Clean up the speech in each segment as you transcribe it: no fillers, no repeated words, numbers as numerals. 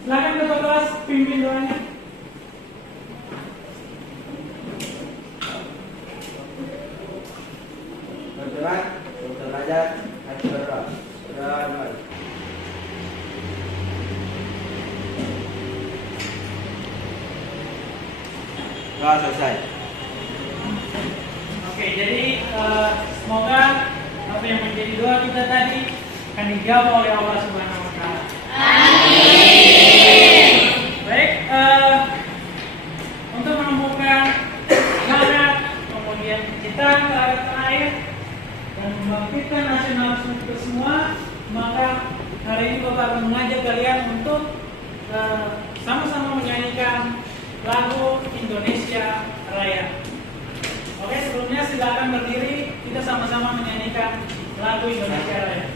Silakan ketua kelas pimpin doanya. Teman-teman, untuk belajar hati berdoa. Berdoa dimulai. Doa selesai. Oke, jadi semoga apa yang menjadi doa kita tadi akan dijawab oleh Allah Subhanahu Wa Taala. Amin. Baik, untuk menumbuhkan semangat, kemudian kita ke arah terakhir dan membangkitkan nasionalisme kita semua, maka hari ini Bapak akan mengajak kalian untuk sama-sama menyanyikan lagu Indonesia Raya. Oke, sebelumnya silakan berdiri, kita sama-sama menyanyikan lagu Indonesia Raya.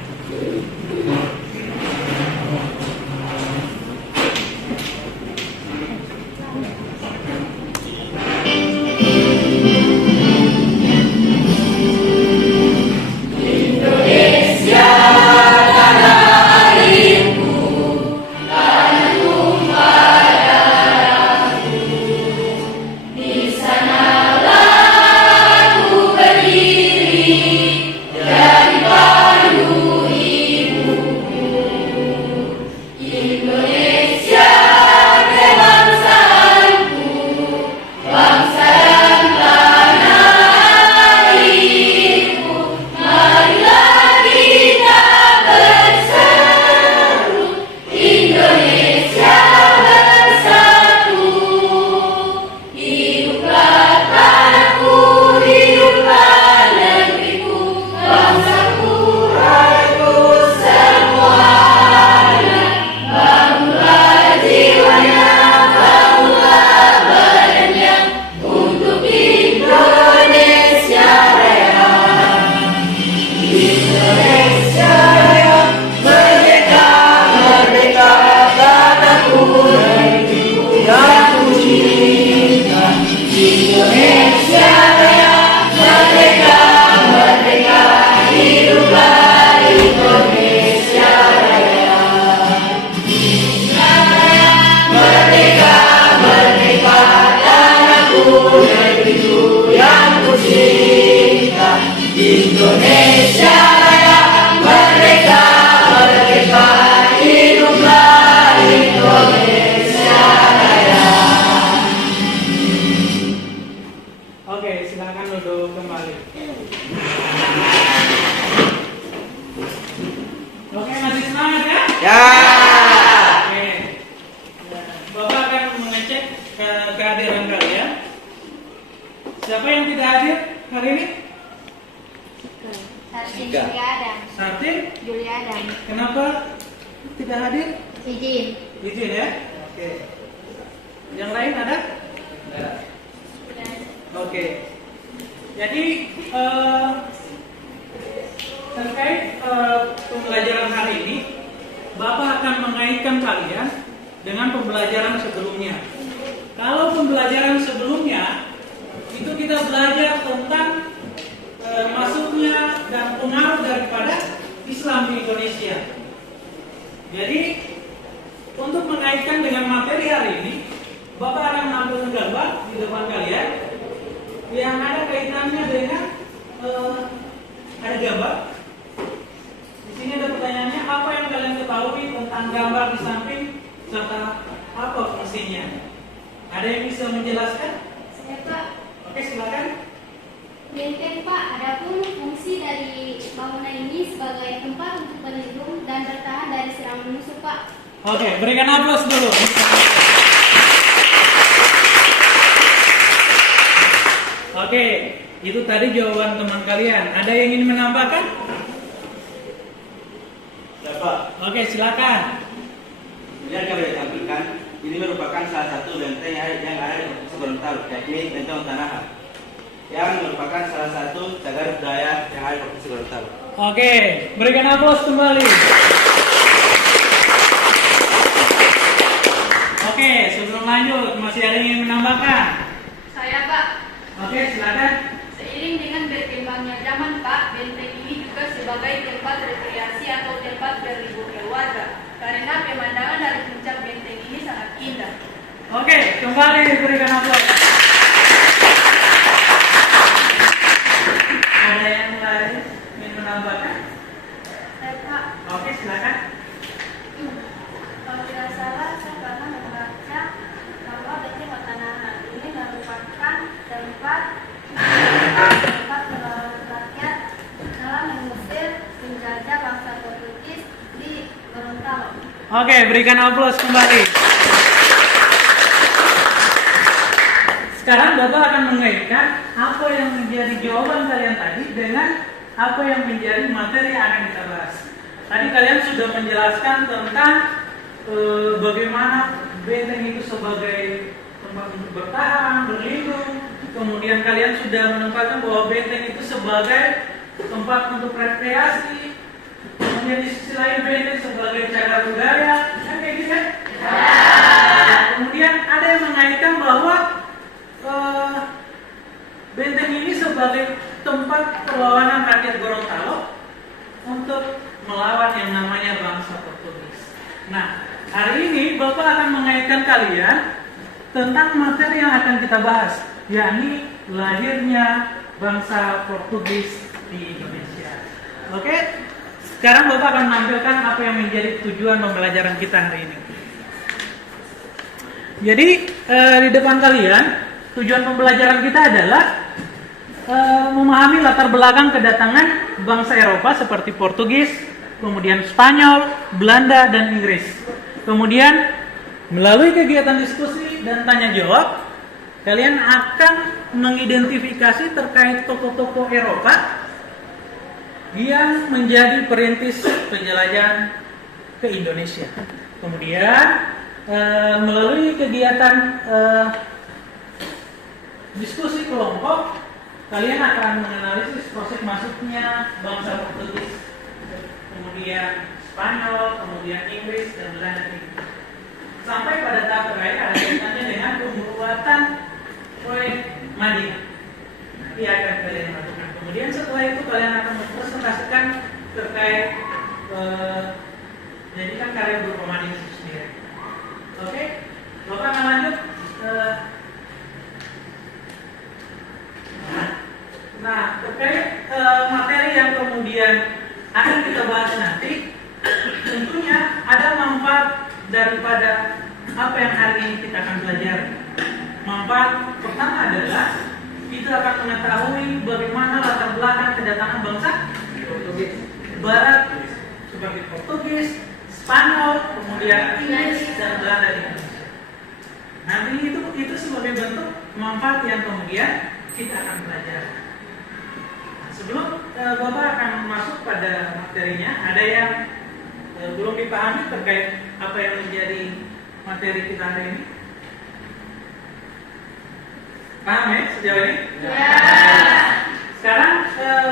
Oke, silakan duduk kembali. Oke, masih semangat ya? Ya. Oke. Bapak akan mengecek kehadiran kalian. Siapa yang tidak hadir hari ini? Sartin Julia Adam. Sartin? Julia Adam. Kenapa tidak hadir? Izin. Izin ya? Oke. Yang lain ada? Ada. Oke. Jadi terkait pembelajaran hari ini, Bapak akan mengaitkan kalian dengan pembelajaran sebelumnya. Kalau pembelajaran sebelumnya itu kita belajar tentang masuknya dan pengaruh daripada Islam di Indonesia. Jadi untuk mengaitkan dengan materi hari ini, Bapak akan menampilkan gambar di depan kalian yang ada kaitannya dengan ada gambar. Di sini ada pertanyaannya, apa yang kalian ketahui tentang gambar di samping serta apa fungsinya? Ada yang bisa menjelaskan? Saya Pak. Oke, silakan. Benteng Pak, adapun fungsi dari bangunan ini sebagai tempat untuk berlindung dan bertahan dari serangan musuh Pak. Oke, berikan aplaus dulu. Oke, itu tadi jawaban teman kalian. Ada yang ingin menambahkan? Siapa? Oke, silakan. Kemudian kami tampilkan, ini merupakan salah satu benteng yang ada di Provinsi Gorontalo, yakni Benteng Tanaha, yang merupakan salah satu cagar budaya yang ada di Provinsi Gorontalo. Oke, berikan aplaus kembali. Oke, sebelum lanjut, masih ada yang ingin menambahkan? Saya Pak. Oke, silakan. Seiring dengan berkembangnya zaman Pak, benteng ini juga sebagai tempat rekreasi atau tempat berlibur keluarga. Karena pemandangan dari puncak benteng Kembali berikan aplaus. Ada yang lain ingin menambahkan? Pak, Oke, silakan. kalau tidak salah saya pernah membaca bahwa Benteng Pertahanan ini merupakan tempat perlawanan rakyat dalam mengusir penjajah bangsa Portugis di Gorontalo. Oke, berikan aplaus kembali. Sekarang Bapak akan mengaitkan apa yang menjadi jawaban kalian tadi dengan apa yang menjadi materi yang akan kita bahas. Tadi kalian sudah menjelaskan tentang bagaimana benteng itu sebagai tempat untuk bertahan, berlindung. Kemudian kalian sudah menempatkan bahwa benteng itu sebagai tempat untuk rekreasi. Kemudian di sisi lain benteng sebagai cagar budaya, kan kayak gitu kan? Kemudian ada yang mengaitkan bahwa benteng ini sebagai tempat perlawanan rakyat Gorontalo untuk melawan yang namanya bangsa Portugis. Nah, hari ini Bapak akan mengaitkan kalian tentang materi yang akan kita bahas, yakni lahirnya bangsa Portugis di Indonesia. Oke? Sekarang Bapak akan menampilkan apa yang menjadi tujuan pembelajaran kita hari ini. Jadi di depan kalian tujuan pembelajaran kita adalah memahami latar belakang kedatangan bangsa Eropa seperti Portugis, kemudian Spanyol, Belanda, dan Inggris. Kemudian melalui kegiatan diskusi dan tanya jawab, kalian akan mengidentifikasi terkait tokoh-tokoh Eropa yang menjadi perintis penjelajahan ke Indonesia. Kemudian melalui kegiatan diskusi kelompok, kalian akan menganalisis proses masuknya bangsa Portugis, kemudian Spanyol, kemudian Inggris, dan Belanda. Sampai pada tahap terakhir ada kaitannya dengan pembuatan proyek Madinah. Nanti akan kalian lakukan. Kemudian setelah itu kalian akan mempresentasikan terkait jadikan karya berupa Madinah itu sendiri. Oke, Bapak akan lanjut. Nah, terkait materi yang kemudian akan kita bahas nanti, tentunya ada manfaat daripada apa yang hari ini kita akan pelajari. Manfaat pertama adalah kita akan mengetahui bagaimana latar belakang kedatangan bangsa Portugis Barat seperti Portugis, Spanyol, kemudian Inggris, dan Belanda di Indonesia. Nanti itu sebagai bentuk manfaat yang kemudian kita akan pelajari. Sebelum Bapak akan masuk pada materinya, ada yang belum dipahami terkait apa yang menjadi materi kita hari ini? Paham ya sejauh ini? Ya. Sekarang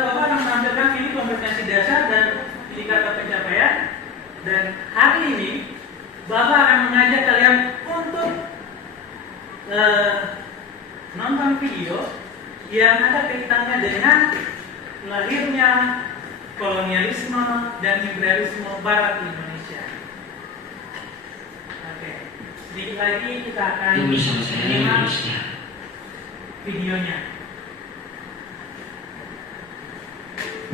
Bapak akan menampilkan ini kompetensi dasar dan indikator pencapaian. Dan hari ini Bapak akan mengajak kalian untuk nonton video yang ada kaitannya dengan lahirnya kolonialisme dan imperialisme Barat di Indonesia. Oke, sedikit lagi kita akan menyimak videonya.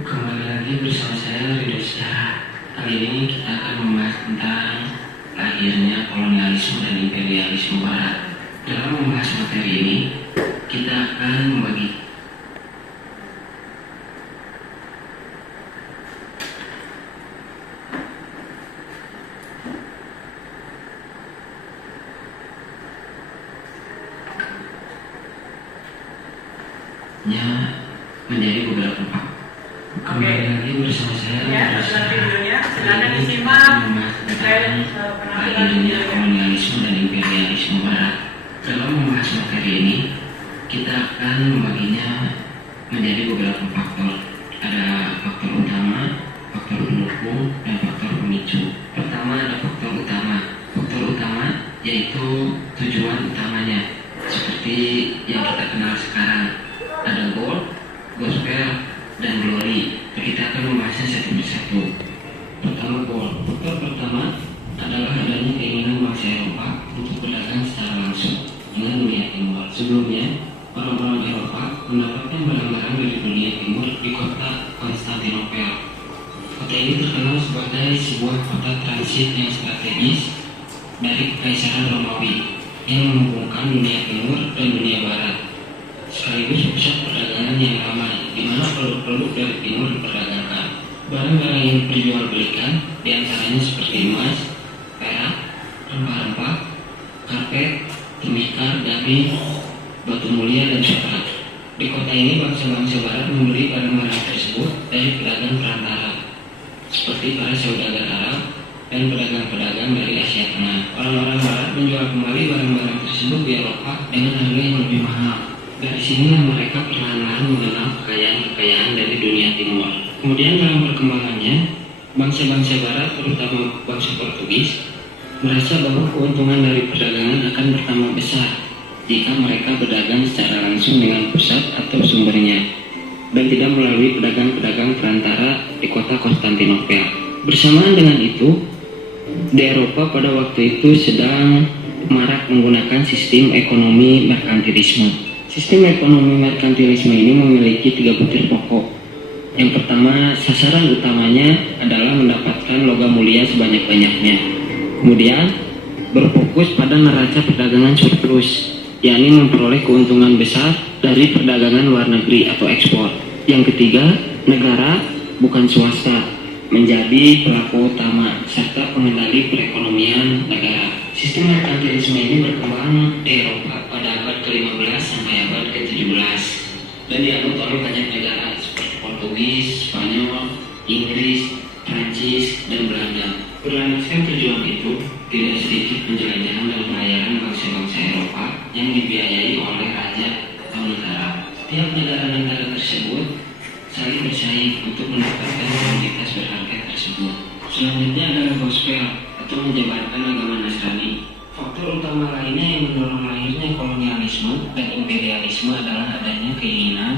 Kembali lagi bersama saya Ridho Syah. Kali ini kita akan membahas tentang lahirnya kolonialisme dan imperialisme Barat. Dalam membahas materi ini, kita akan membagi menjadi beberapa part. Kembali lagi bersama saya Ya, setelah videonya silakan disimak terkait lahirnya kolonialisme dan imperialisme Barat. Dalam membahas materi ini, kita akan membaginya menjadi beberapa faktor. Ada faktor utama, faktor pendukung, dan faktor pemicu. Pertama ada faktor utama. Faktor utama yaitu tujuan utamanya, seperti yang kita kenal sekarang. Ada goal, gospel, dan glory. Kita akan membahasnya satu persatu. Pertama, goal. Faktor pertama adalah adanya keinginan bangsa Eropa untuk berdagang secara langsung dengan kota transit yang strategis dari Kekaisaran Romawi yang menghubungkan dunia timur dan dunia barat, sekaligus pusat perdagangan yang ramai di mana produk-produk dari timur diperdagangkan. Barang-barang yang diperjualbelikan diantaranya seperti emas, perak, rempah-rempah, karpet, tembikar, daging, batu mulia, dan coklat. Di kota ini bangsa-bangsa barat membeli barang-barang tersebut dari pedagang perantara, seperti para saudagar Arab dan pedagang-pedagang dari Asia Tengah. Orang-orang barat menjual kembali barang-barang tersebut di Eropa dengan harga yang lebih mahal. Dari sinilah mereka perlahan-lahan mengenal kekayaan-kekayaan dari dunia timur. Kemudian dalam perkembangannya, bangsa-bangsa barat, terutama bangsa Portugis, merasa bahwa keuntungan dari perdagangan akan bertambah besar jika mereka berdagang secara langsung dengan pusat atau sumbernya dan tidak melalui pedagang-pedagang perantara di kota Konstantinopel. Bersamaan dengan itu, di Eropa pada waktu itu sedang marak menggunakan sistem ekonomi merkantilisme. Sistem ekonomi merkantilisme ini memiliki 3 butir pokok. Yang pertama, sasaran utamanya adalah mendapatkan logam mulia sebanyak-banyaknya. Kemudian, berfokus pada neraca perdagangan surplus, yakni memperoleh keuntungan besar dari perdagangan luar negeri atau ekspor. Yang ketiga, negara, bukan swasta, menjadi pelaku utama serta pengendali perekonomian negara. Sistem merkantilisme ini berkembang di Eropa pada abad ke-15 sampai abad ke-17 dan dianut oleh banyak negara seperti Portugis, Spanyol, Inggris, Prancis, dan Belanda. Berlandaskan tujuan itu, tidak sedikit penjelajahan dan pelayaran bangsa-bangsa Eropa yang dibiayai oleh raja atau negara. Setiap negara-negara tersebut saling bersaing untuk mendapatkan komoditas berharga tersebut. Selanjutnya adalah gospel atau menyebarkan agama Nasrani. Faktor utama lainnya yang mendorong lahirnya kolonialisme dan imperialisme adalah adanya keinginan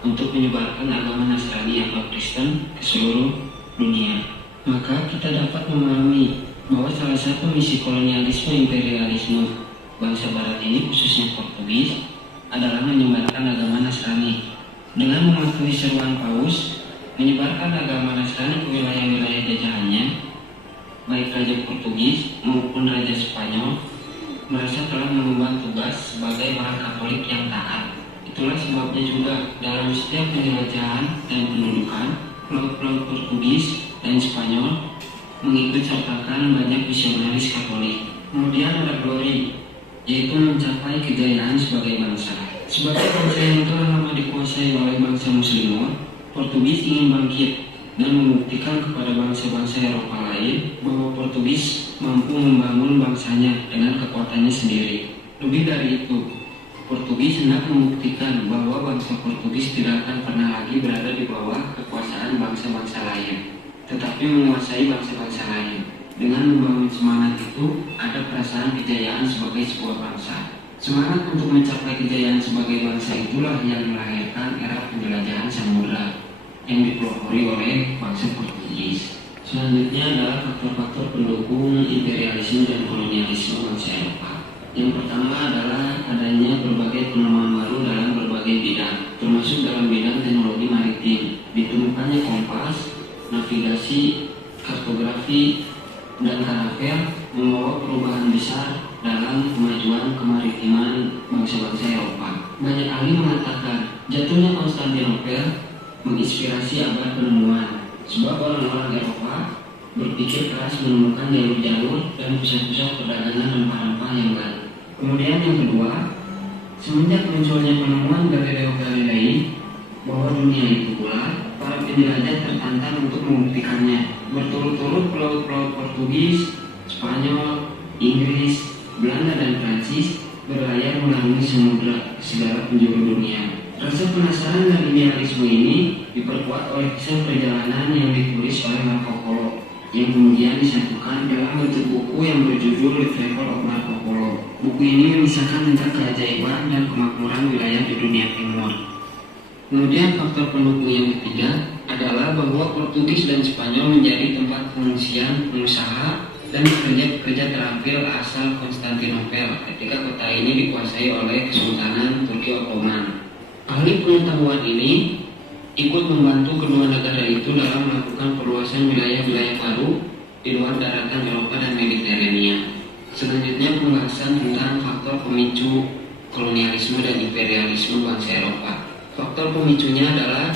untuk menyebarkan agama Nasrani atau Kristen ke seluruh dunia. Maka kita dapat memahami bahwa salah satu misi kolonialisme imperialisme bangsa barat ini, khususnya Portugis, adalah menyebarkan agama Nasrani. Dengan mematuhi seruan Paus, menyebarkan agama Nasrani ke wilayah-wilayah jajahannya, baik Raja Portugis maupun Raja Spanyol merasa telah mengemban tugas sebagai orang Katolik yang taat. Itulah sebabnya juga dalam setiap penjelajahan dan pendudukan, pelaut-pelaut Portugis dan Spanyol mengikut sertakan banyak misionaris Katolik. Kemudian ada glory, yaitu mencapai kejayaan sebagai bangsa. Sebagai bangsa yang telah lama dikuasai oleh bangsa Muslim, Portugis ingin bangkit dan membuktikan kepada bangsa-bangsa Eropa lain bahwa Portugis mampu membangun bangsanya dengan kekuatannya sendiri. Lebih dari itu, Portugis hendak membuktikan bahwa bangsa Portugis tidak akan pernah lagi berada di bawah kekuasaan bangsa-bangsa lain, tetapi menguasai bangsa-bangsa lain. Dengan membangun semangat itu, ada perasaan kejayaan sebagai sebuah bangsa. Semangat untuk mencapai kejayaan sebagai bangsa itulah yang melahirkan era penjelajahan samudera yang dipelopori oleh bangsa Portugis. Selanjutnya adalah faktor-faktor pendukung imperialisme dan kolonialisme bangsa Eropa. Yang pertama adalah adanya berbagai penemuan baru dalam berbagai bidang, termasuk dalam bidang teknologi maritim. Ditemukannya kompas, navigasi, kartografi, dan karavel membawa perubahan besar dalam kemajuan kemaritiman bangsa-bangsa Eropa. Banyak ahli mengatakan jatuhnya Konstantinopel menginspirasi abad penemuan, sebab orang-orang Eropa berpikir keras menemukan jalur-jalur dan pusat-pusat perdagangan rempah-rempah yang baru. Kemudian yang kedua, semenjak munculnya penemuan Galileo Galilei bahwa dunia itu bulat, para penjelajah tertantang untuk membuktikannya. Berturut-turut pelaut-pelaut Portugis, Spanyol, Inggris, Belanda, dan Prancis berlayar melalui samudera ke segala penjuru dunia. Rasa penasaran dan idealisme ini diperkuat oleh kisah perjalanan yang ditulis oleh Marco Polo, yang kemudian disatukan dalam bentuk buku yang berjudul The Travel of Marco Polo. Buku ini memisahkan tentang keajaiban dan kemakmuran wilayah di dunia timur. Kemudian faktor pendukung yang ketiga adalah bahwa Portugis dan Spanyol menjadi tempat pengungsian pengusaha dan pekerja-pekerja terampil asal Konstantinopel ketika kota ini dikuasai oleh Kesultanan Turki Ottoman. Ahli pengetahuan ini ikut membantu kedua negara itu dalam melakukan perluasan wilayah-wilayah baru di luar daratan Eropa dan Mediterania. Selanjutnya pembahasan tentang faktor pemicu kolonialisme dan imperialisme bangsa Eropa. Faktor pemicunya adalah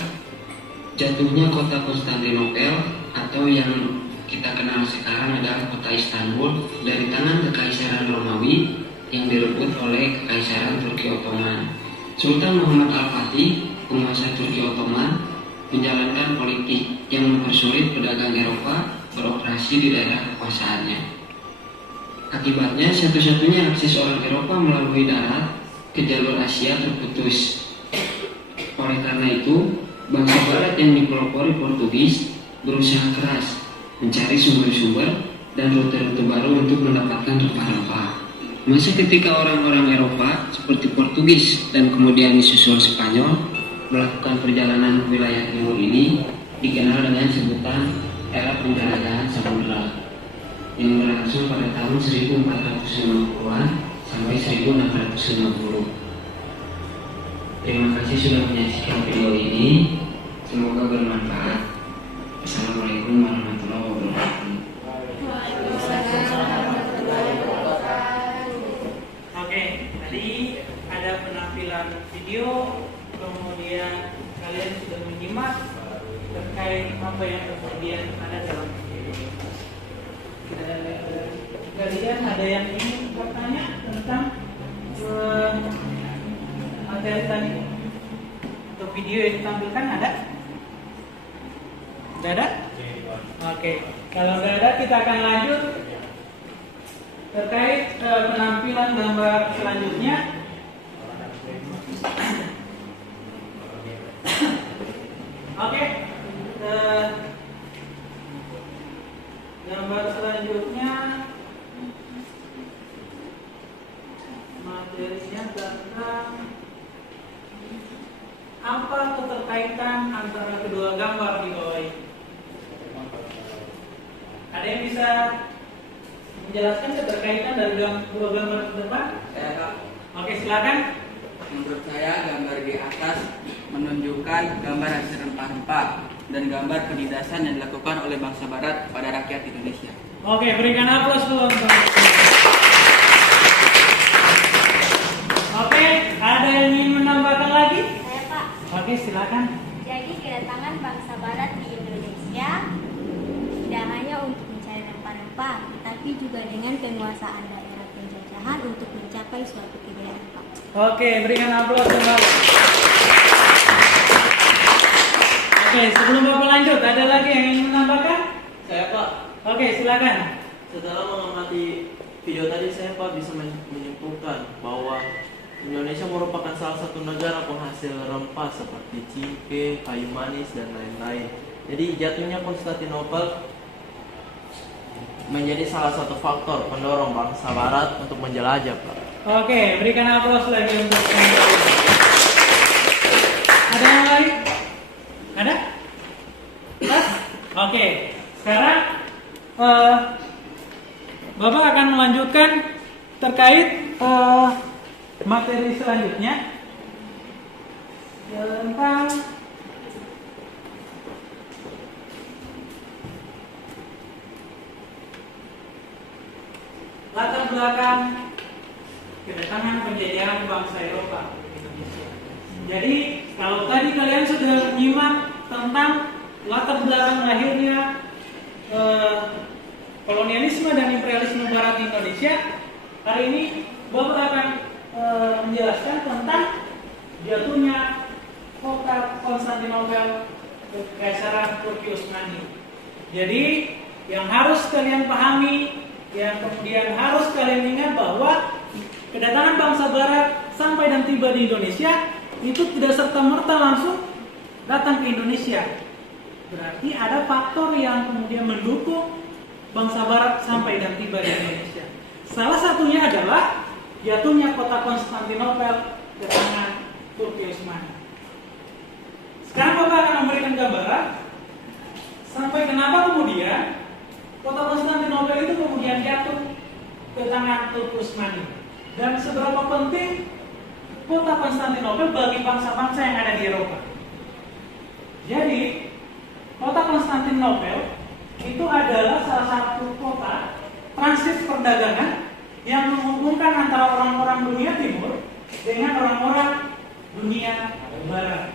jatuhnya kota Konstantinopel atau yang kita kenal sekarang adalah kota Istanbul dari tangan Kekaisaran Romawi yang direbut oleh Kekaisaran Turki Ottoman. Sultan Muhammad Al-Fatih, penguasa Turki Ottoman, menjalankan politik yang mempersulit pedagang Eropa beroperasi di daerah kekuasaannya. Akibatnya, satu-satunya akses orang Eropa melalui darat ke jalur Asia terputus. Oleh karena itu, bangsa Barat yang dipelopori Portugis berusaha keras mencari sumber-sumber dan rute-rute baru untuk mendapatkan rempah-rempah. Masa ketika orang-orang Eropa seperti Portugis dan kemudian disusul Spanyol melakukan perjalanan ke wilayah timur ini dikenal dengan sebutan era penjelajahan samudera yang berlangsung pada tahun 1490-an sampai 1650. Terima kasih sudah menyaksikan video ini. Semoga bermanfaat. Assalamualaikum warahmatullahi wabarakatuh. Oke, tadi ada penampilan video, kemudian kalian sudah menyimak terkait apa yang kemudian ada dalam video. Kalian ada yang ingin bertanya tentang materi tadi atau video yang ditampilkan ada? Tidak ada? Oke, kalau tidak ada kita akan lanjut terkait penampilan gambar selanjutnya. Oke, gambar selanjutnya materinya tentang apa keterkaitan antara kedua gambar di bawah ini. Ada yang bisa menjelaskan keterkaitan dari dua gambar ke depan? Saya, Kak. Oke, silakan. Menurut saya gambar di atas menunjukkan gambar hasil rempah-rempah dan gambar penindasan yang dilakukan oleh bangsa Barat pada rakyat Indonesia. Oke, berikan aplaus dulu untuk. Oke, ada yang ingin menambahkan lagi? Saya Pak. Oke, silakan. Jadi kedatangan bangsa Barat di Indonesia tidak hanya untuk mencari rempah-rempah, tapi juga dengan penguasaan daerah penjajahan untuk mencapai suatu kejayaan Pak. Oke, berikan aplaus kembali. Oke, sebelum Bapak lanjut, ada lagi yang ingin menambahkan? Saya Pak, Oke, silakan. setelah mengamati video tadi saya Pak bisa menyimpulkan bahwa Indonesia merupakan salah satu negara penghasil rempah seperti cingke, kayu manis dan lain-lain. Jadi jatuhnya Konstantinopel menjadi salah satu faktor pendorong bangsa Barat untuk menjelajah Pak. Oke, berikan aplaus lagi untuk ada yang lain? Ada? Ada? Oke, sekarang Bapak akan melanjutkan terkait materi selanjutnya tentang latar belakang kedatangan penjajahan bangsa Eropa ke Indonesia. Jadi kalau tadi kalian sudah menyimak tentang latar belakang lahirnya kolonialisme dan imperialisme Barat di Indonesia, hari ini Bapak akan menjelaskan tentang jatuhnya kota Konstantinopel ke Kekaisaran Turki Utsmani. Jadi yang harus kalian pahami, yang kemudian harus kalian ingat bahwa kedatangan bangsa Barat sampai dan tiba di Indonesia itu tidak serta-merta langsung datang ke Indonesia. Berarti ada faktor yang kemudian mendukung bangsa Barat sampai dan tiba di Indonesia. Salah satunya adalah jatuhnya kota Konstantinopel ke tangan Turki Utsmani. Sekarang Bapak akan memberikan gambaran sampai kenapa kemudian kota Konstantinopel itu kemudian jatuh ke tangan Turki Utsmani dan seberapa penting kota Konstantinopel bagi bangsa-bangsa yang ada di Eropa. Jadi kota Konstantinopel itu adalah salah satu kota transit perdagangan yang menghubungkan antara orang-orang dunia timur dengan orang-orang dunia barat.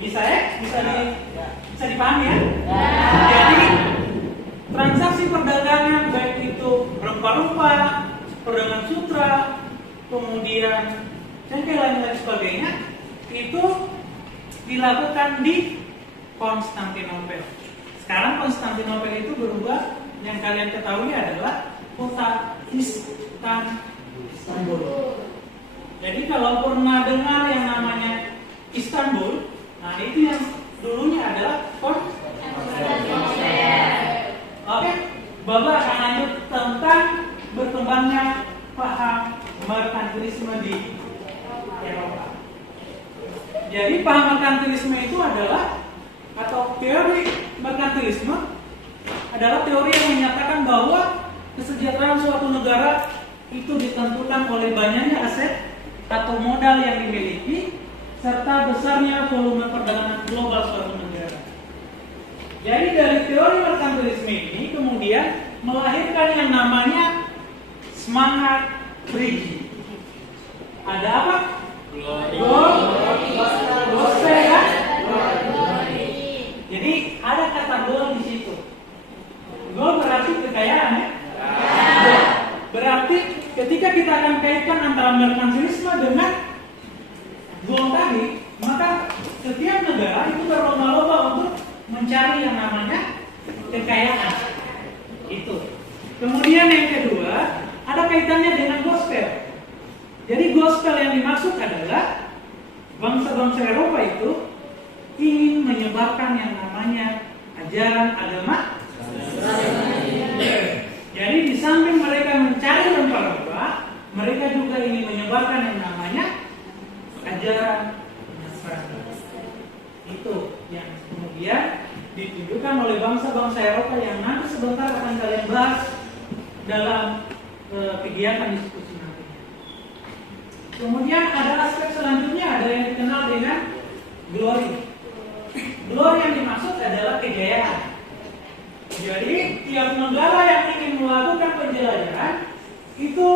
Bisa ya? Bisa dipahami ya? Jadi transaksi perdagangan baik itu rempah-rempah, perdagangan sutra, kemudian dan lain-lain sebagainya itu dilakukan di Konstantinopel. Sekarang Konstantinopel itu berubah, yang kalian ketahui adalah kota Istanbul. Jadi kalau pernah dengar yang namanya Istanbul, nah itu yang dulunya adalah Konstantinopel. Oke, Bapak akan lanjut tentang berkembangnya paham merkantilisme di Eropa. Jadi paham merkantilisme itu adalah, atau teori merkantilisme adalah teori yang menyatakan bahwa kesejahteraan suatu negara itu ditentukan oleh banyaknya aset atau modal yang dimiliki serta besarnya volume perdagangan global suatu negara. Jadi dari teori merkantilisme ini kemudian melahirkan yang namanya semangat Brigi. Ada apa? Gospel kan? Jadi ada kata goal di situ. Goal berarti kekayaan ya? Berarti ketika kita akan kaitkan antara merkantilisme dengan goal tadi, maka setiap negara itu berlomba-lomba untuk mencari yang namanya kekayaan. Itu. Kemudian yang kedua, ada kaitannya dengan gospel. Jadi gospel yang dimaksud adalah bangsa-bangsa Eropa itu ingin menyebarkan yang namanya ajaran agama. Jadi di samping mereka mencari rempah-rempah, mereka juga ingin menyebarkan yang namanya ajaran Nasrani. Itu yang kemudian ditunjukkan oleh bangsa-bangsa Eropa yang nanti sebentar akan kalian bahas dalam kegiatan diskusi nanti. Kemudian ada aspek selanjutnya, ada yang dikenal dengan glory. Glory yang dimaksud adalah kejayaan. Jadi tiap negara yang ingin melakukan penjelajahan itu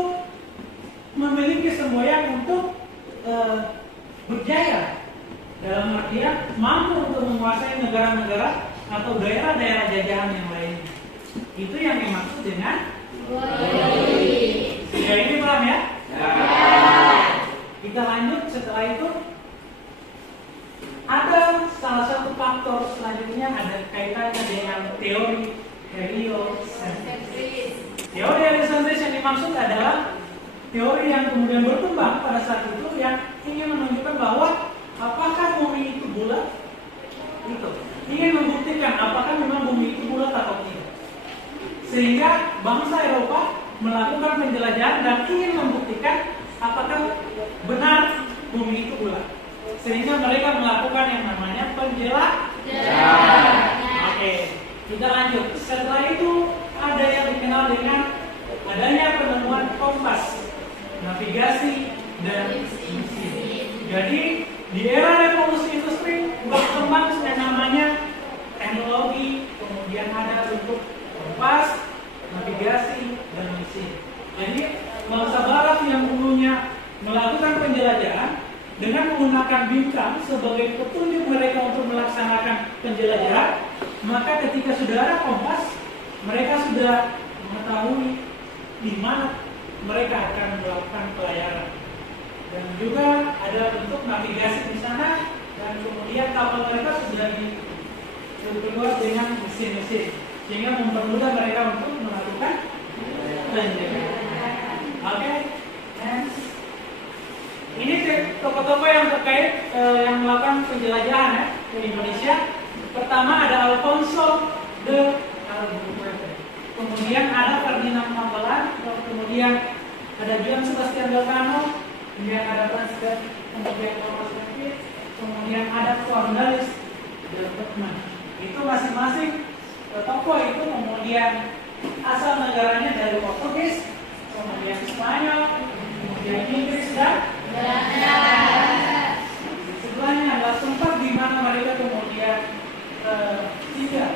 memiliki semboyan untuk berjaya, dalam artian mampu untuk menguasai negara-negara atau daerah-daerah jajahan yang lain. Itu yang dimaksud dengan glory. Ya, ini paham ya? Kita lanjut setelah itu. Ada salah satu faktor selanjutnya, ada kaitannya dengan teori heliocentris. Teori heliocentris yang dimaksud adalah teori yang kemudian berkembang pada saat itu yang ingin menunjukkan bahwa apakah bumi itu bulat? Itu ingin membuktikan apakah memang bumi itu bulat atau tidak. Sehingga bangsa Eropa melakukan penjelajahan dan ingin membuktikan apakah benar bumi itu bulat. Sehingga mereka melakukan yang namanya penjelajahan. Oke, kita lanjut. Setelah itu ada yang dikenal dengan adanya penemuan kompas, navigasi, dan mesin. Jadi di era revolusi industri berkembang yang namanya teknologi, kemudian ada bentuk kompas, navigasi, dan mesin. Jadi bangsa Barat yang dulunya melakukan penjelajahan dengan menggunakan bintang sebagai petunjuk mereka untuk melaksanakan penjelajahan, maka ketika sudah ada kompas, mereka sudah mengetahui di mana mereka akan melakukan pelayaran. Dan juga ada bentuk navigasi di sana, dan kemudian kapal mereka sudah diperkuat dengan mesin-mesin, sehingga mempermudah mereka untuk melakukan penjelajahan. Oke, ini tokoh-tokoh yang terkait yang melakukan penjelajahan ya, di Indonesia. Pertama ada Alfonso de Albuquerque, kemudian ada Ferdinand Magellan, kemudian ada John Sebastian Elcano, kemudian ada Francis, kemudian Thomas David, kemudian ada Cornelis de Houtman. Itu masing-masing tokoh itu kemudian asal negaranya dari Portugis, kemudian Spanyol, kemudian Inggris dan sebelahnya adalah tempat di mana mereka kemudian tinggal.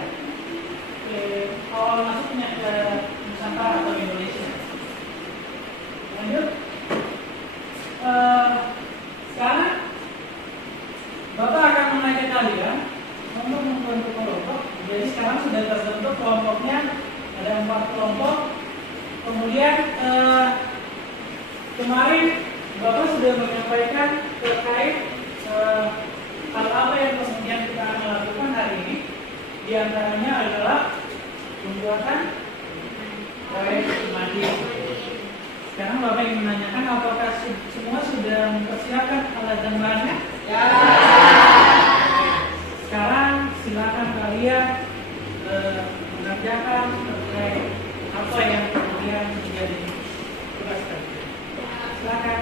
kemarin Bapak sudah menyampaikan terkait hal apa yang kemudian kita akan lakukan hari ini. Di antaranya adalah pembuatan proyek mandi. Sekarang Bapak ingin menanyakan apakah semua sudah mempersiapkan alat dan bahannya? Ya. Sekarang silakan kalian mengerjakan terkait apa yang kemudian menjadi tugas kalian. Silakan.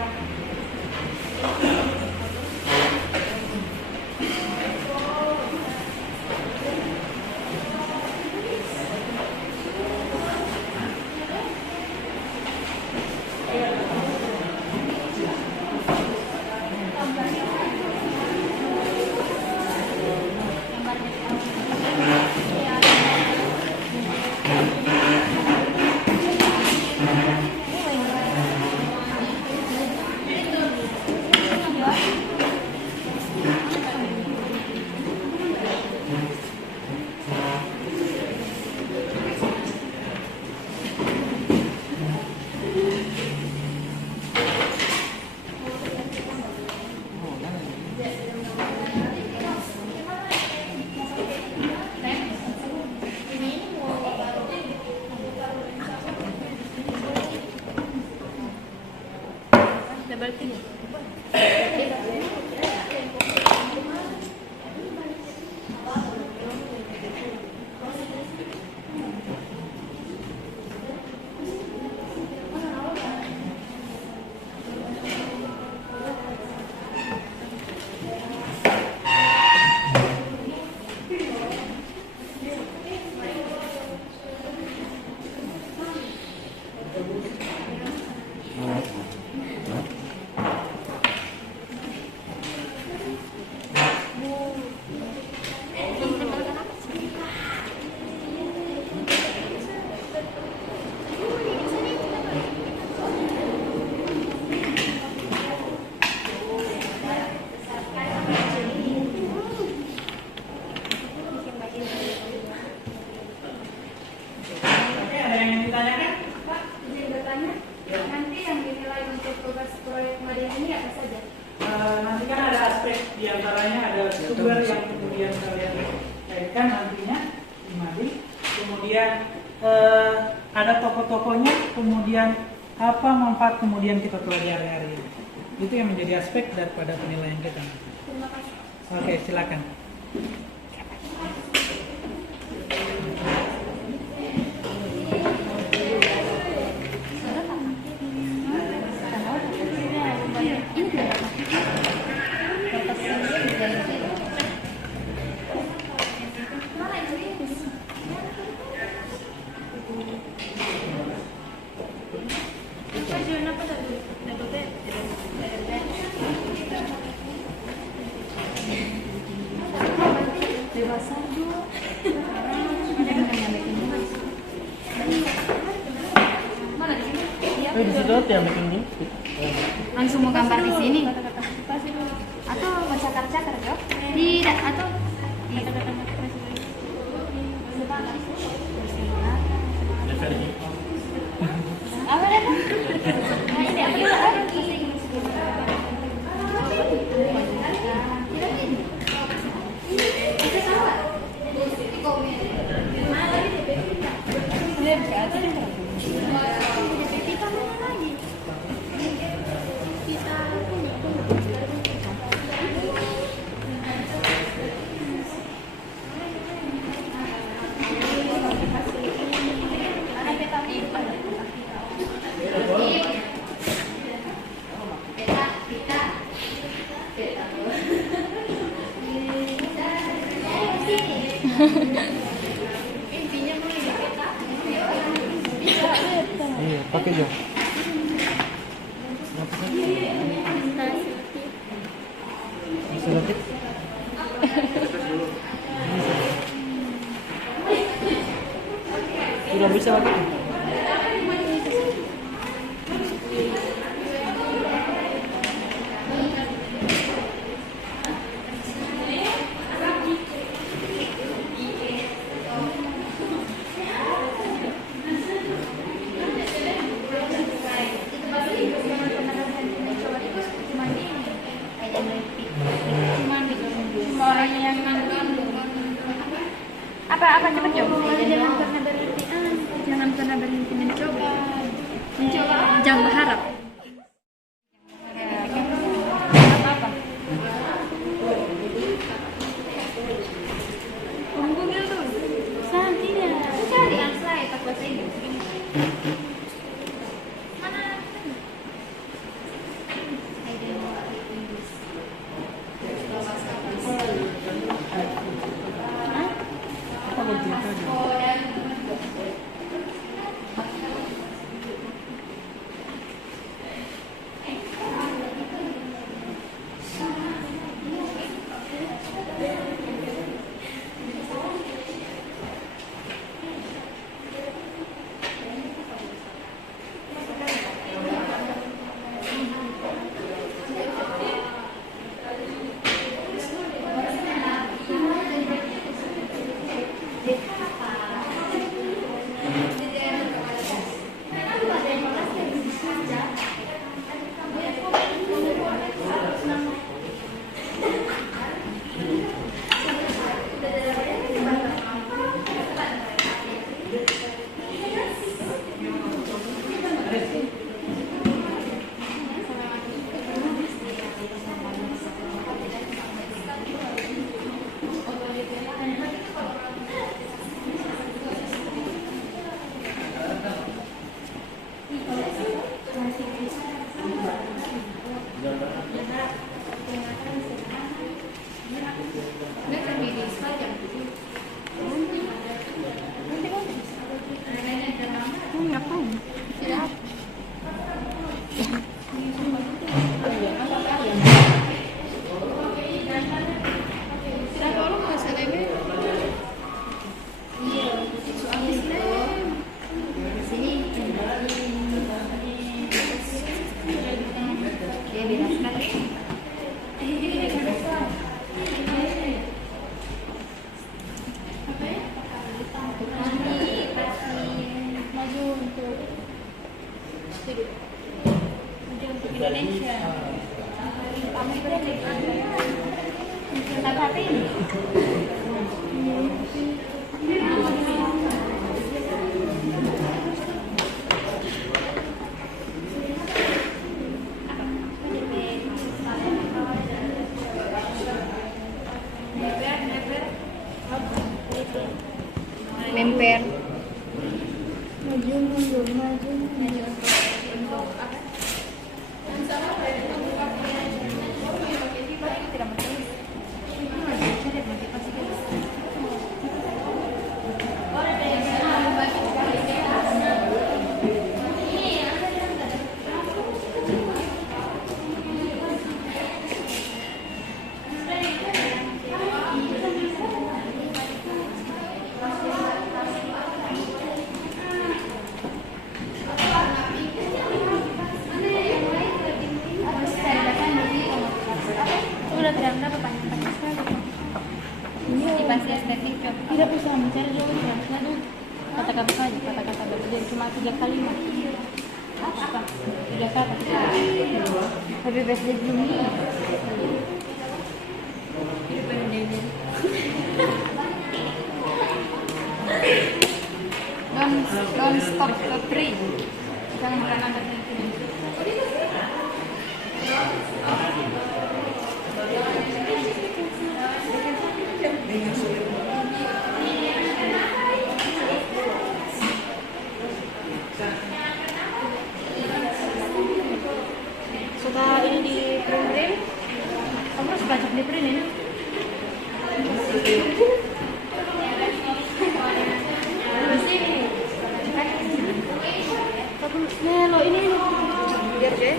Nanti kan ada aspek diantaranya ada sumber yang kemudian kalian kaitkan nantinya di Madi, kemudian ada tokoh-tokohnya, kemudian apa manfaat kemudian kita pelajari hari ini. Itu yang menjadi aspek daripada penilaian kita. Terima kasih. Oke, silakan. Di situ yang bikin ini. Langsung mau gambar di sini atau mau cakar-cakar Jok? Tidak, atau apa dah? Nah, ini apa dulu? Iya, pakai Jo. Selotip. Sudah bisa pakai. Apa cepat Jo? Jangan pernah berhenti mencoba. Jangan berharap. Apa? Google tuh. Santinya. Cari slide tak bahasa Inggris. Mana? Indonesia. Tapi ini. Memper. Maju. Motivasi estetik tidak usah mencari jawabannya, kata-kata saja, kata-kata berjadi cuma 3 kalimat. Apa? 3 kata. Happy birthday to me. Don't stop the train. Jangan pernah berhenti. Suka ini di print, kamu harus baca di print ini. Melo ini biar deh.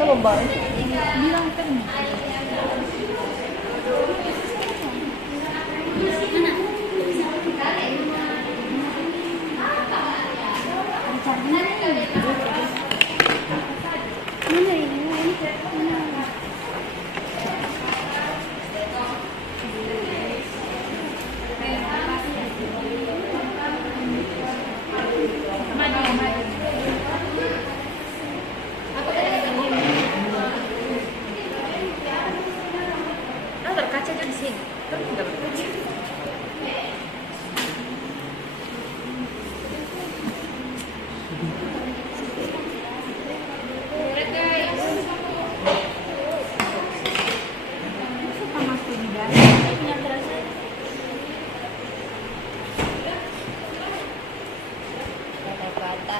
Kita lomba bilang kan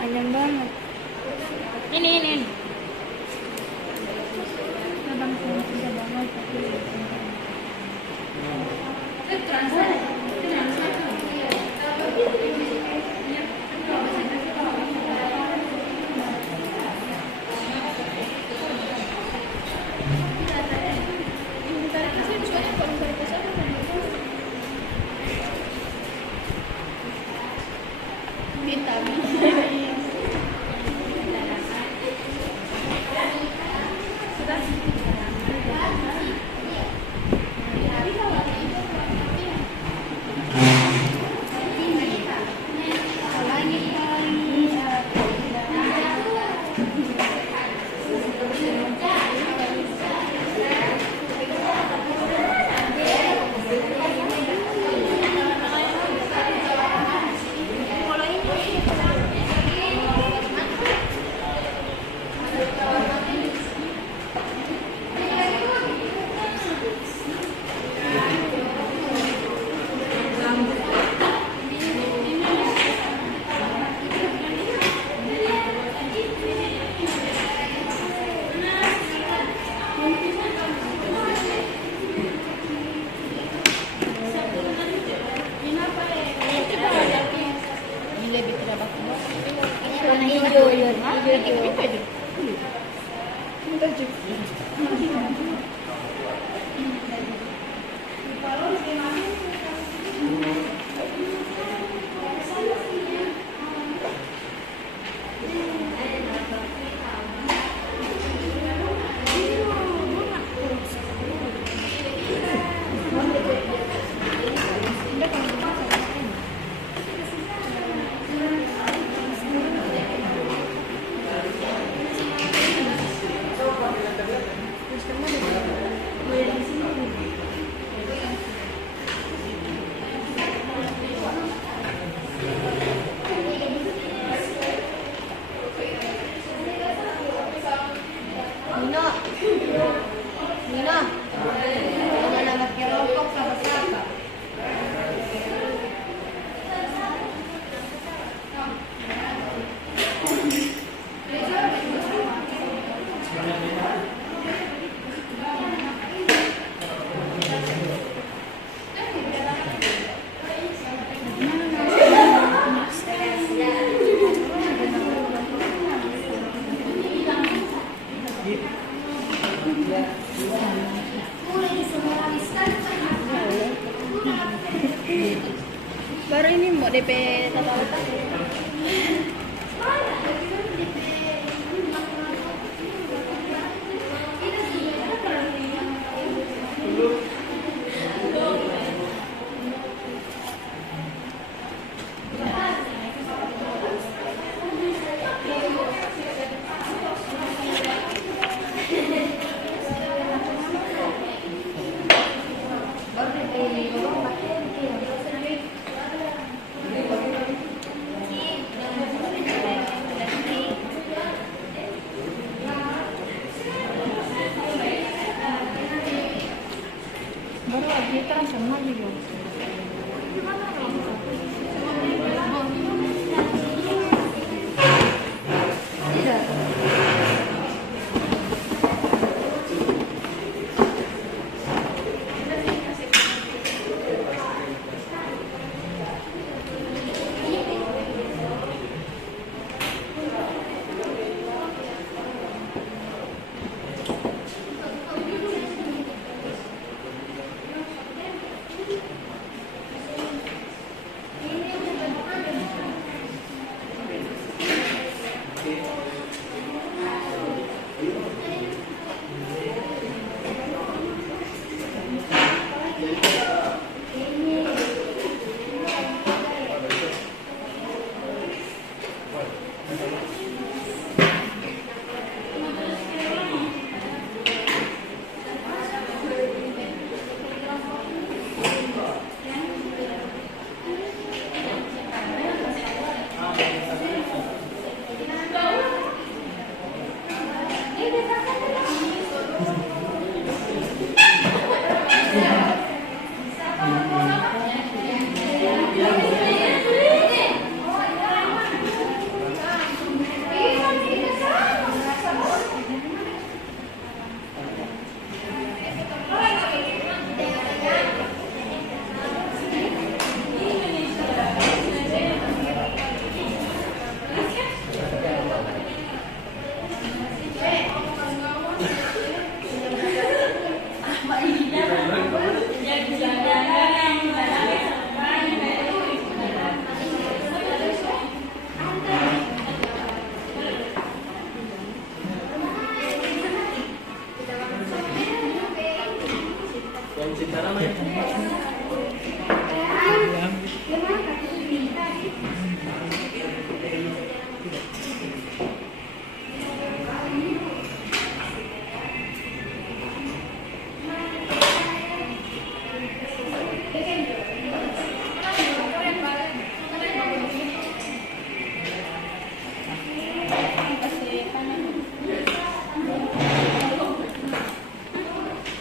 Panjang banget. Ini. Abang sudah banget tapi baru ini mau DP tata-tata. Baru dia terasa maju dong.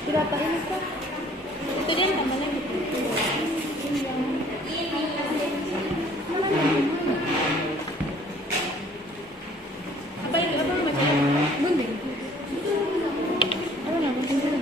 Berapa ini kok? Itu dia namanya gitu. Apa ini? Apa namanya? Gunting. Apa namanya? Gunting.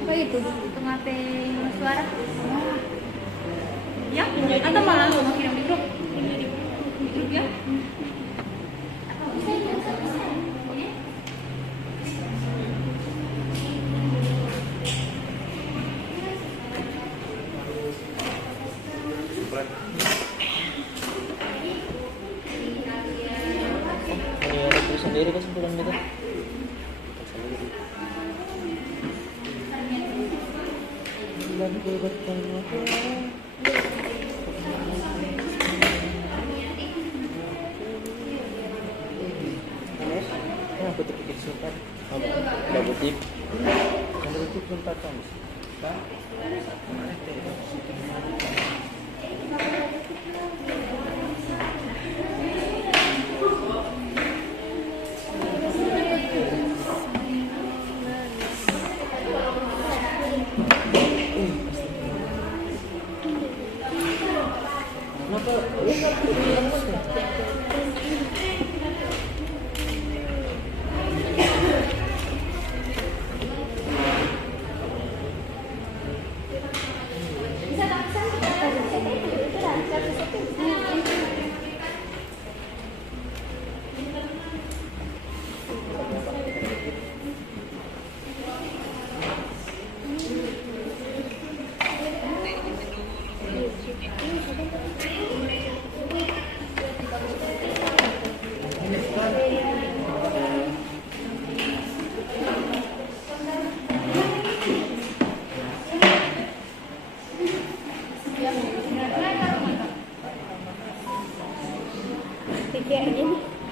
Apa itu? Untuk ngapain suara? Ya? Atau malah mau kirim di grup? Di grup ya? Sendiri kesimpulan gitu. Aku terpikir sempat. Udah butik. Yang butik sempat kan.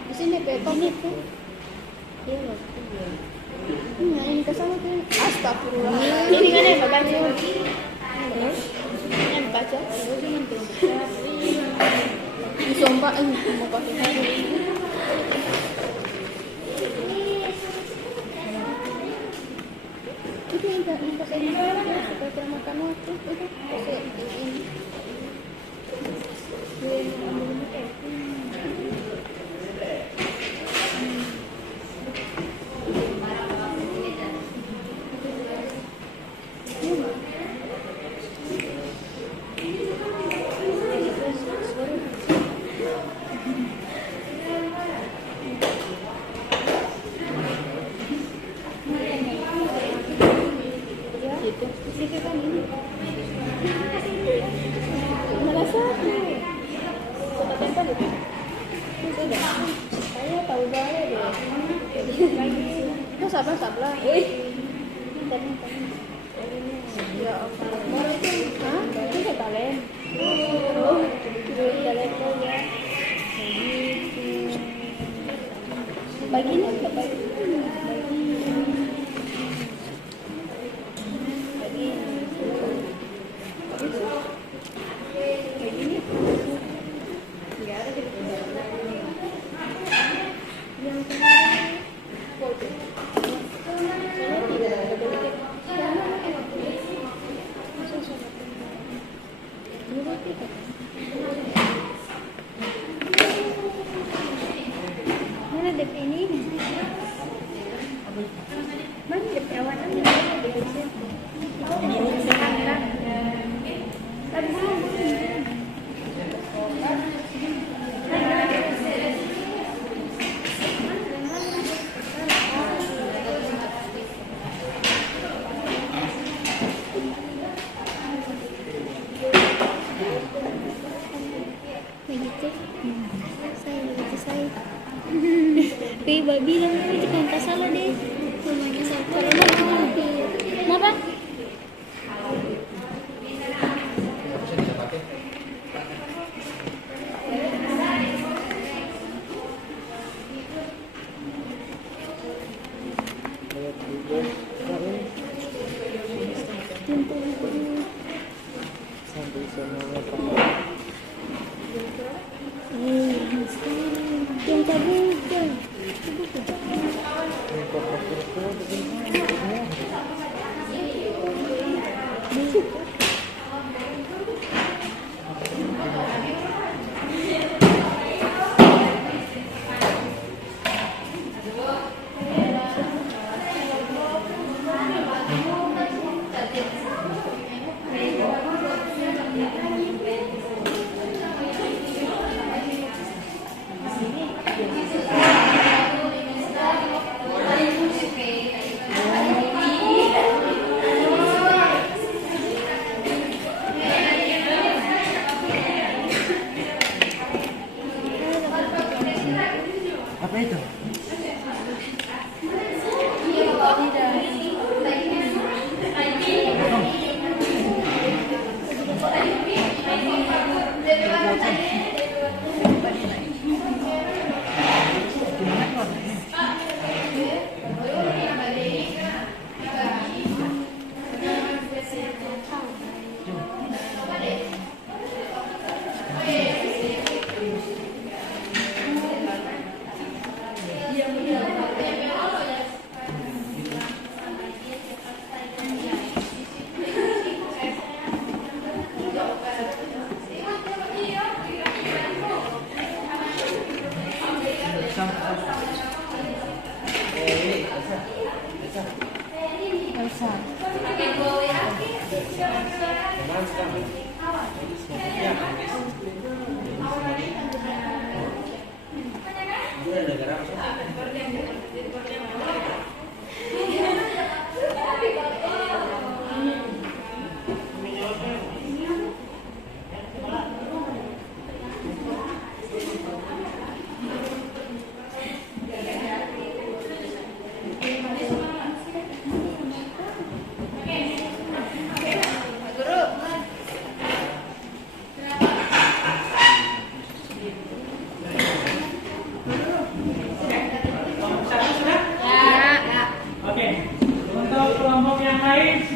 Di sini kayak komik tuh. Iya loh. Nah, ini kesana tuh. Astagfirullah. Ini kan yang baca. Yang baca. Disumpah mau pakai hari. Itu yang tak ini supaya makan waktu itu. sabar. Ya Allah. Hah? Itu talent. Oh, talent ya. Begini. Mana DP ini? Mana DP awanan ini? Tapi babi bilang itu kan salah deh. Namanya salah. Kenapa? Yang tadi kan. Apa itu?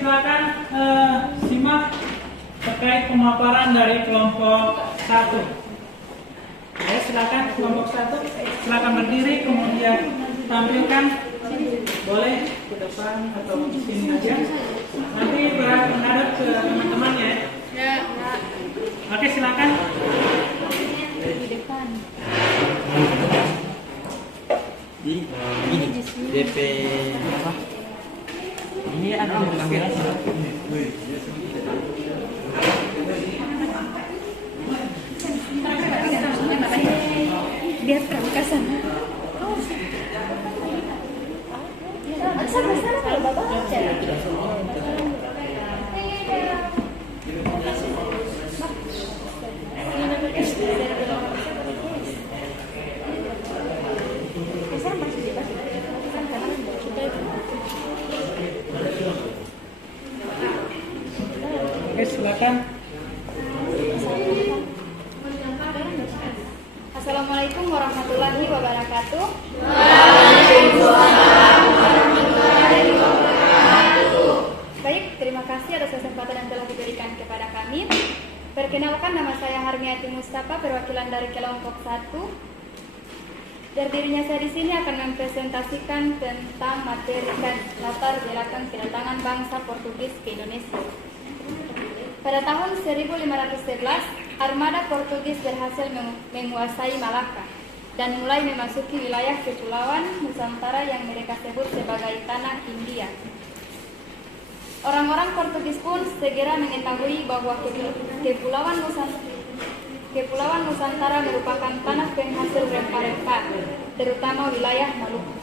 Silakan simak terkait pemaparan dari kelompok 1. Ya, silakan kelompok 1, silakan berdiri kemudian tampilkan, boleh ke depan atau di sini aja. Nanti menghadap ke teman-temannya. Ya. Oke, silakan. Di depan. Ini DP apa? Ini ada di belakang. Biarkan ke sana. Sana kalau Bapak baca. Kita Assalamualaikum warahmatullahi wabarakatuh. Baik, terima kasih atas kesempatan yang telah diberikan kepada kami. Perkenalkan, nama saya Harmiati Mustafa, perwakilan dari kelompok 1. Berdirinya saya di sini akan mempresentasikan tentang materi dan latar belakang kedatangan bangsa Portugis ke Indonesia. Pada tahun 1511, armada Portugis berhasil menguasai Malaka dan mulai memasuki wilayah kepulauan Nusantara yang mereka sebut sebagai Tanah India. Orang-orang Portugis pun segera mengetahui bahwa Kepulauan Nusantara merupakan tanah penghasil rempah-rempah, terutama wilayah Maluku.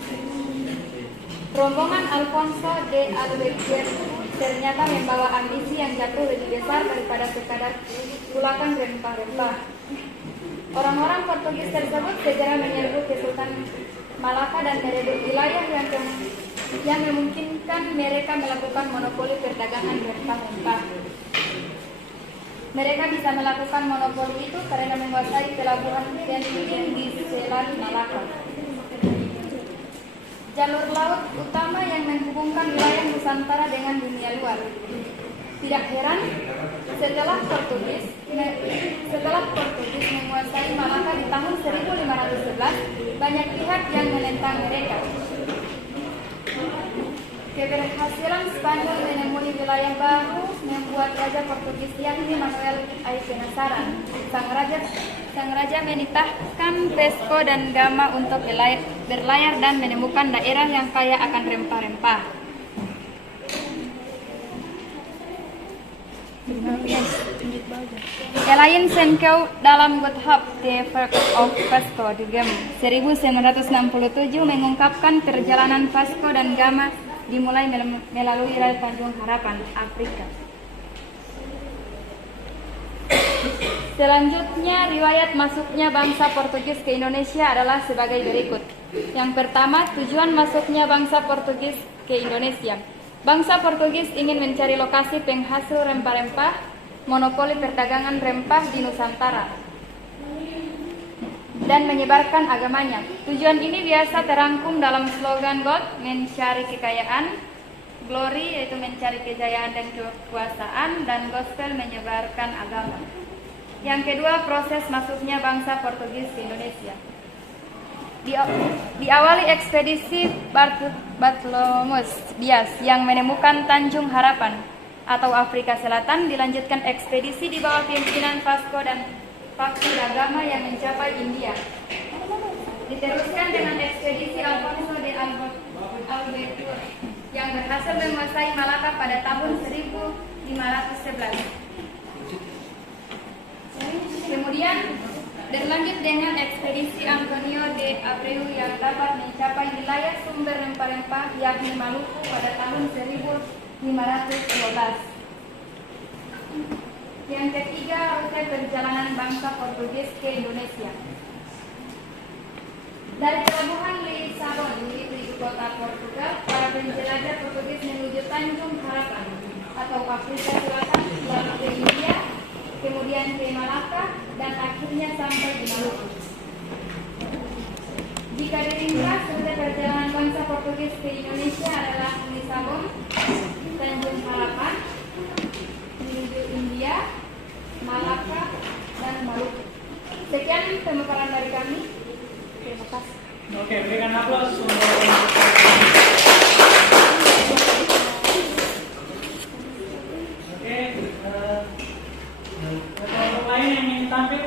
Rombongan Alfonso de Albuquerque ternyata membawa ambisi yang jauh lebih besar daripada sekadar pulakan rempah-rempah. Orang-orang Portugis tersebut segera menyerbu ke Sultan Malaka dan merebut wilayah yang memungkinkan mereka melakukan monopoli perdagangan rempah-rempah. Mereka bisa melakukan monopoli itu karena menguasai pelabuhan penting di Selat Malaka. Jalur laut utama yang menghubungkan wilayah Nusantara dengan dunia luar. Tidak heran, setelah Portugis menguasai Malaka di tahun 1511, banyak pihak yang menentang mereka. Keberhasilan Spanyol menemui wilayah baru membuat Raja Portugis yakni Manuel I penasaran. Sang raja menitahkan Vasco dan Gama untuk berlayar dan menemukan daerah yang kaya akan rempah-rempah. Elaine Senkeu dalam Good Hope, The First of Vasco da Gama 1967 mengungkapkan perjalanan Vasco dan Gama dimulai melalui rel Tanjung Harapan, Afrika. Selanjutnya, riwayat masuknya bangsa Portugis ke Indonesia adalah sebagai berikut. Yang pertama, tujuan masuknya bangsa Portugis ke Indonesia. Bangsa Portugis ingin mencari lokasi penghasil rempah-rempah, monopoli perdagangan rempah di Nusantara, dan menyebarkan agamanya. Tujuan ini biasa terangkum dalam slogan God, mencari kekayaan, Glory, yaitu mencari kejayaan dan kekuasaan, dan Gospel, menyebarkan agama. Yang kedua, proses masuknya bangsa Portugis ke Indonesia. Diawali ekspedisi Bartolomé Dias yang menemukan Tanjung Harapan atau Afrika Selatan, dilanjutkan ekspedisi di bawah pimpinan Vasco dan da Gama yang mencapai India. Diteruskan dengan ekspedisi Alfonso de Albuquerque yang berhasil menguasai Malaka pada tahun 1511. Kemudian berlanjut dengan ekspedisi Antonio de Abreu yang dapat mencapai wilayah sumber rempah-rempah yakni Maluku pada tahun 1512. Yang ketiga, rute perjalanan bangsa Portugis ke Indonesia. Dari pelabuhan Lisabon, ibu kota Portugal, para penjelajah Portugis menuju Tanjung Harapan atau Afrika Selatan, lalu ke India, kemudian ke Malaka, dan akhirnya sampai di Maluku. Jika diringkas, rute perjalanan bangsa Portugis ke Indonesia adalah Lisabon, Tanjung Harapan, menuju India, Malaka, dan Maluku. Sekian pemaparan dari kami. Terima kasih. Oke, berikan aplaus untuk kelompok lain yang ingin tampil.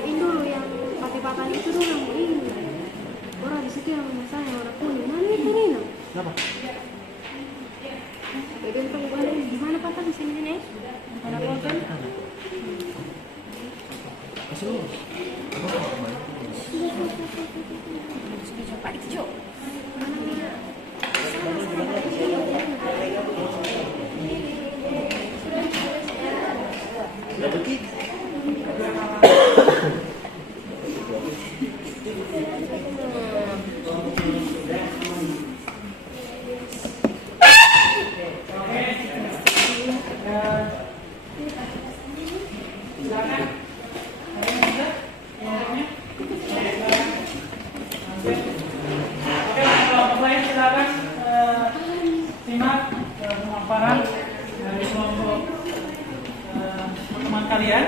Ini dulu yang pakai papan itu dulu yang ini. Orang di situ yang masalah orang kuning. Mana itu Rino? Kenapa? Bentong balik gimana patah di sini nih? Ada foto? Pak Ijo. Kalian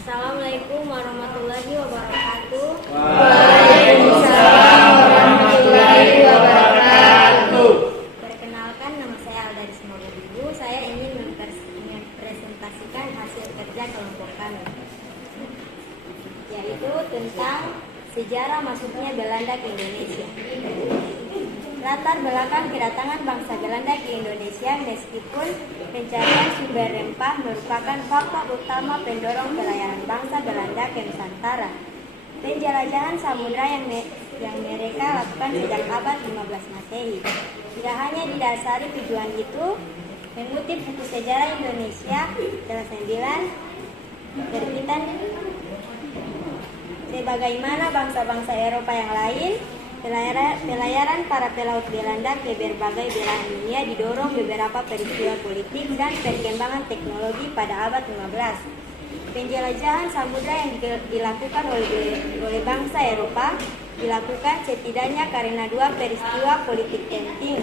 Assalamualaikum warahmatullahi wabarakatuh. Waalaikumsalam warahmatullahi wabarakatuh. Perkenalkan, nama saya Alda Risma Ibu. Saya ingin mempresentasikan hasil kerja kelompok kami, yaitu tentang sejarah masuknya Belanda ke Indonesia. Latar belakang kedatangan bangsa Belanda ke Indonesia. Meskipun pencarian sumber rempah merupakan faktor utama pendorong pelayaran bangsa Belanda ke Nusantara, penjelajahan samudra yang mereka lakukan sejak abad 15 Masehi tidak hanya didasari tujuan itu. Mengutip buku sejarah Indonesia kelas 9 terbitan sebagaimana bangsa-bangsa Eropa yang lain, pelayaran para pelaut Belanda ke berbagai belahan dunia didorong beberapa peristiwa politik dan perkembangan teknologi pada abad 15. Penjelajahan samudra yang dilakukan oleh bangsa Eropa dilakukan setidaknya karena dua peristiwa politik penting,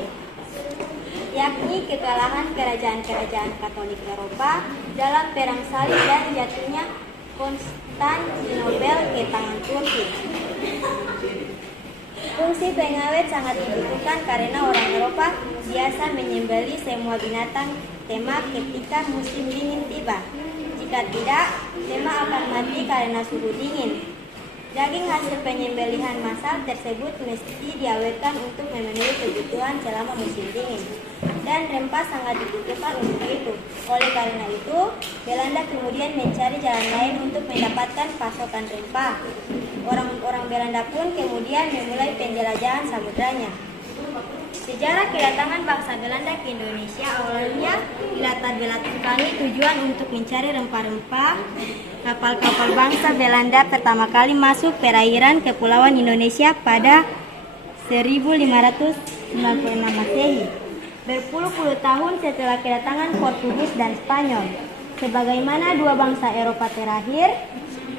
yakni kekalahan kerajaan-kerajaan Katolik Eropa dalam Perang Salib dan jatuhnya Konstantinopel ke tangan Turki. Fungsi pengawet sangat dibutuhkan karena orang Eropa biasa menyembelih semua binatang ternak ketika musim dingin tiba. Jika tidak, ternak akan mati karena suhu dingin. Daging hasil penyembelihan massal tersebut mesti diawetkan untuk memenuhi kebutuhan selama musim dingin. Dan rempah sangat dibutuhkan untuk itu. Oleh karena itu, Belanda kemudian mencari jalan lain untuk mendapatkan pasokan rempah. Orang-orang Belanda pun kemudian memulai penjelajahan samudranya. Sejarah kedatangan bangsa Belanda ke Indonesia awalnya dilatar belakangi tujuan untuk mencari rempah-rempah. Kapal-kapal bangsa Belanda pertama kali masuk perairan Kepulauan Indonesia pada 1596 Masehi, berpuluh-puluh tahun setelah kedatangan Portugis dan Spanyol. Sebagaimana dua bangsa Eropa terakhir,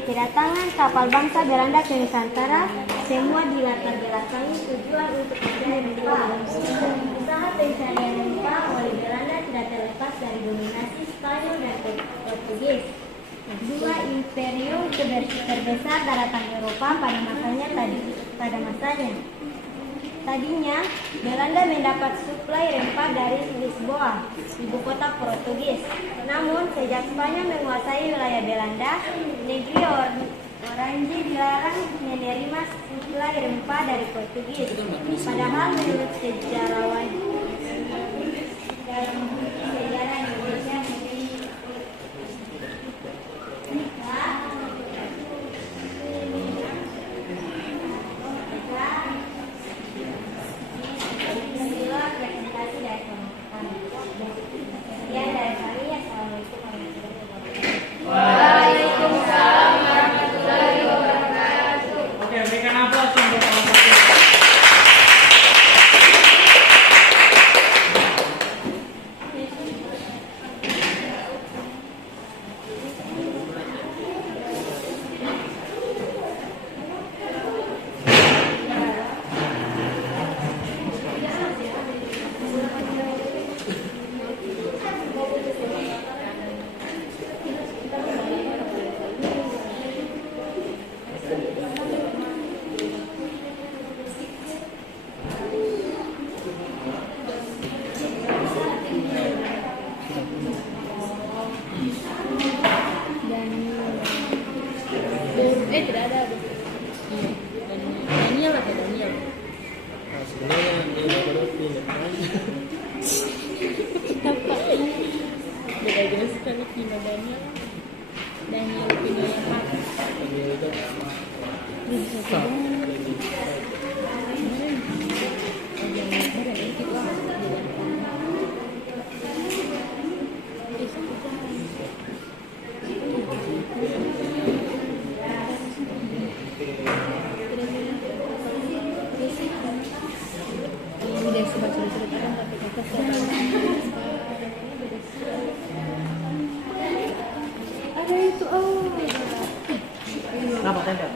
kedatangan kapal bangsa Belanda ke Nusantara semua dilatar belakangi tujuan untuk mencari rempah. Usaha pencarian rempah oleh Belanda tidak terlepas dari dominasi Spanyol dan Portugis, dua imperium terbesar daratan Eropa pada masanya. Tadinya, Belanda mendapat suplai rempah dari Lisboa, ibu kota Portugis. Namun, sejak Spanyol menguasai wilayah Belanda, negeri Orange dilarang menerima suplai rempah dari Portugis. Padahal menurut sejarawan sejarah Indonesia Oke, berikan aplaus untuk kelompok. Tidak ada. Daniel atau Daniel? Sebenarnya dia baru pindah. Beda jelas sekali Pino Daniel. Daniel Pino yang apa? Daniel itu Bisa ada itu Kenapa tenda?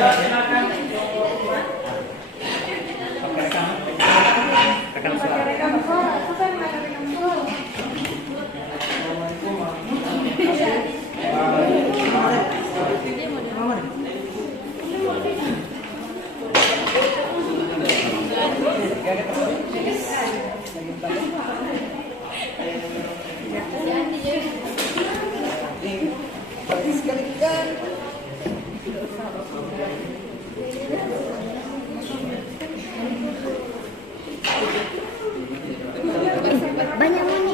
Ya, silakan. Banyak mana?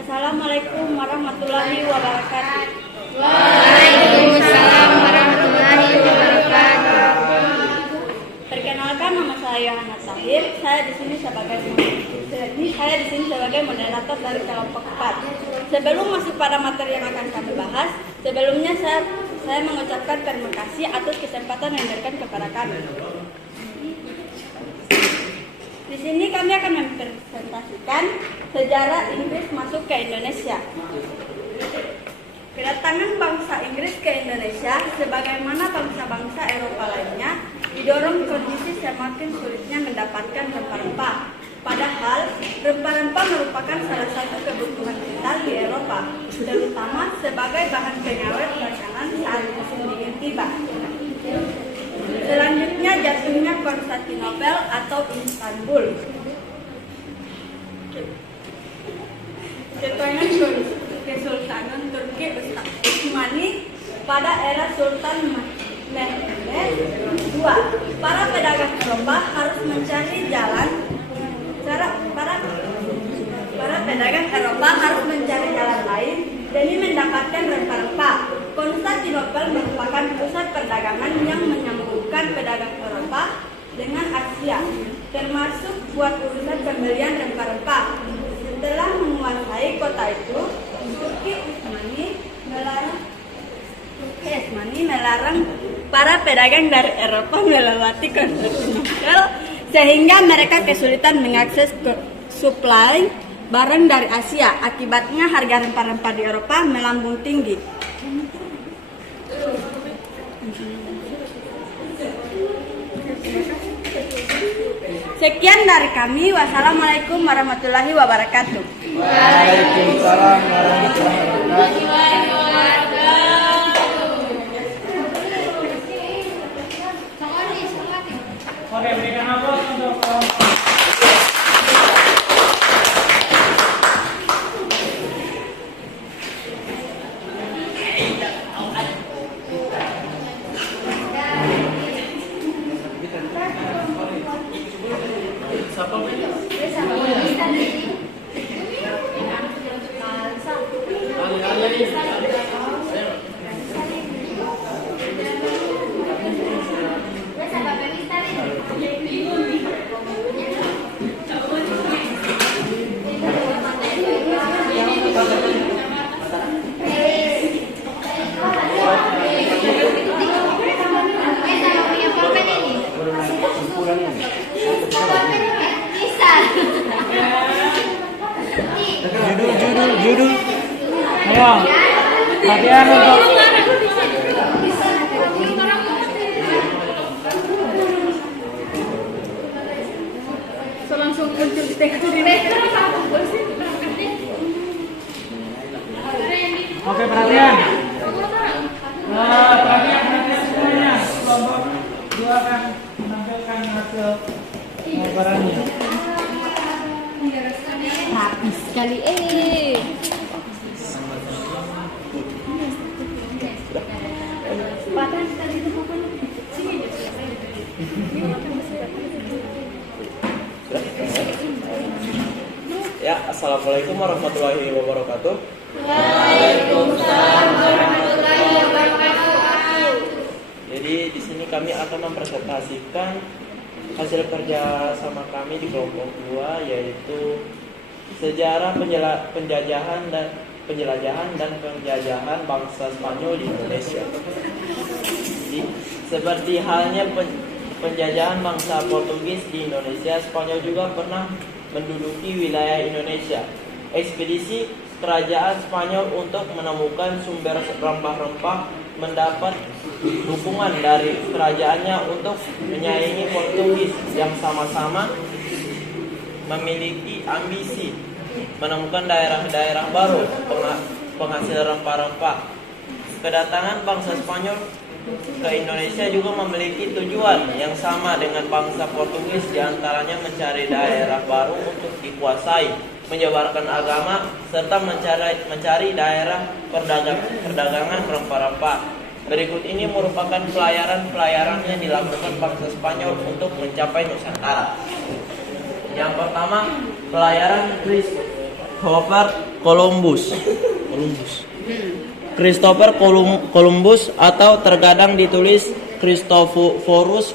Assalamualaikum warahmatullahi wabarakatuh. Waalaikumsalam warahmatullahi wabarakatuh. Perkenalkan, nama saya Yohana Tahir. Saya di sini sebagai moderator dari kelompok 4. Sebelum masuk pada materi yang akan kami bahas, sebelumnya saya mengucapkan terima kasih atas kesempatan yang diberikan kepada kami. Di sini kami akan mempresentasikan sejarah Inggris masuk ke Indonesia. Kedatangan bangsa Inggris ke Indonesia, sebagaimana bangsa-bangsa Eropa lainnya, didorong kondisi semakin sulitnya mendapatkan rempah-rempah. Padahal, rempah-rempah merupakan salah satu kebutuhan vital di Eropa, terutama sebagai bahan pengawet makanan saat musim dingin tiba. Selanjutnya jatuhnya Konstantinopel atau Istanbul. Kesultanan Turki Utsmani pada era Sultan Mehmed II. Para pedagang Eropa harus mencari jalan. Para pedagang Eropa harus mencari jalan lain demi mendapatkan rempah-rempah. Konstantinopel merupakan pusat perdagangan yang menyambungkan pedagang Eropa dengan Asia, termasuk buat urusan pembelian rempah-rempah. Setelah menguasai kota itu, Turki Utsmani melarang para pedagang dari Eropa melewati Konstantinopel, sehingga mereka kesulitan mengakses suplai barang dari Asia. Akibatnya harga rempah-rempah di Eropa melambung tinggi. Sekian dari kami. Wassalamualaikum warahmatullahi wabarakatuh. Waalaikumsalam warahmatullahi wabarakatuh. Oke, berikan aplaus untuk kelompok. Judul. Ayo. Latihan untuk langsung muncul di tengah ini. Oke, perhatian. Perhatian semuanya. Kelompok 2 akan menampilkan hasil gambarannya. Habis sekali Ya, assalamualaikum warahmatullahi wabarakatuh. Waalaikumsalam warahmatullahi wabarakatuh. Jadi di sini kami akan mempresentasikan hasil kerja sama kami di kelompok 2, yaitu sejarah penjelajahan dan penjajahan bangsa Spanyol di Indonesia. Jadi, seperti halnya penjajahan bangsa Portugis di Indonesia, Spanyol juga pernah menduduki wilayah Indonesia. Ekspedisi kerajaan Spanyol untuk menemukan sumber rempah-rempah mendapat dukungan dari kerajaannya untuk menyaingi Portugis yang sama-sama memiliki ambisi menemukan daerah-daerah baru penghasil rempah-rempah. Kedatangan bangsa Spanyol ke Indonesia juga memiliki tujuan yang sama dengan bangsa Portugis, diantaranya mencari daerah baru untuk dikuasai, menyebarkan agama, serta mencari daerah perdagangan rempah-rempah. Berikut ini merupakan pelayaran yang dilakukan bangsa Spanyol untuk mencapai Nusantara. Yang pertama, pelayaran Christopher Columbus. Christopher Columbus atau terkadang ditulis Christophorus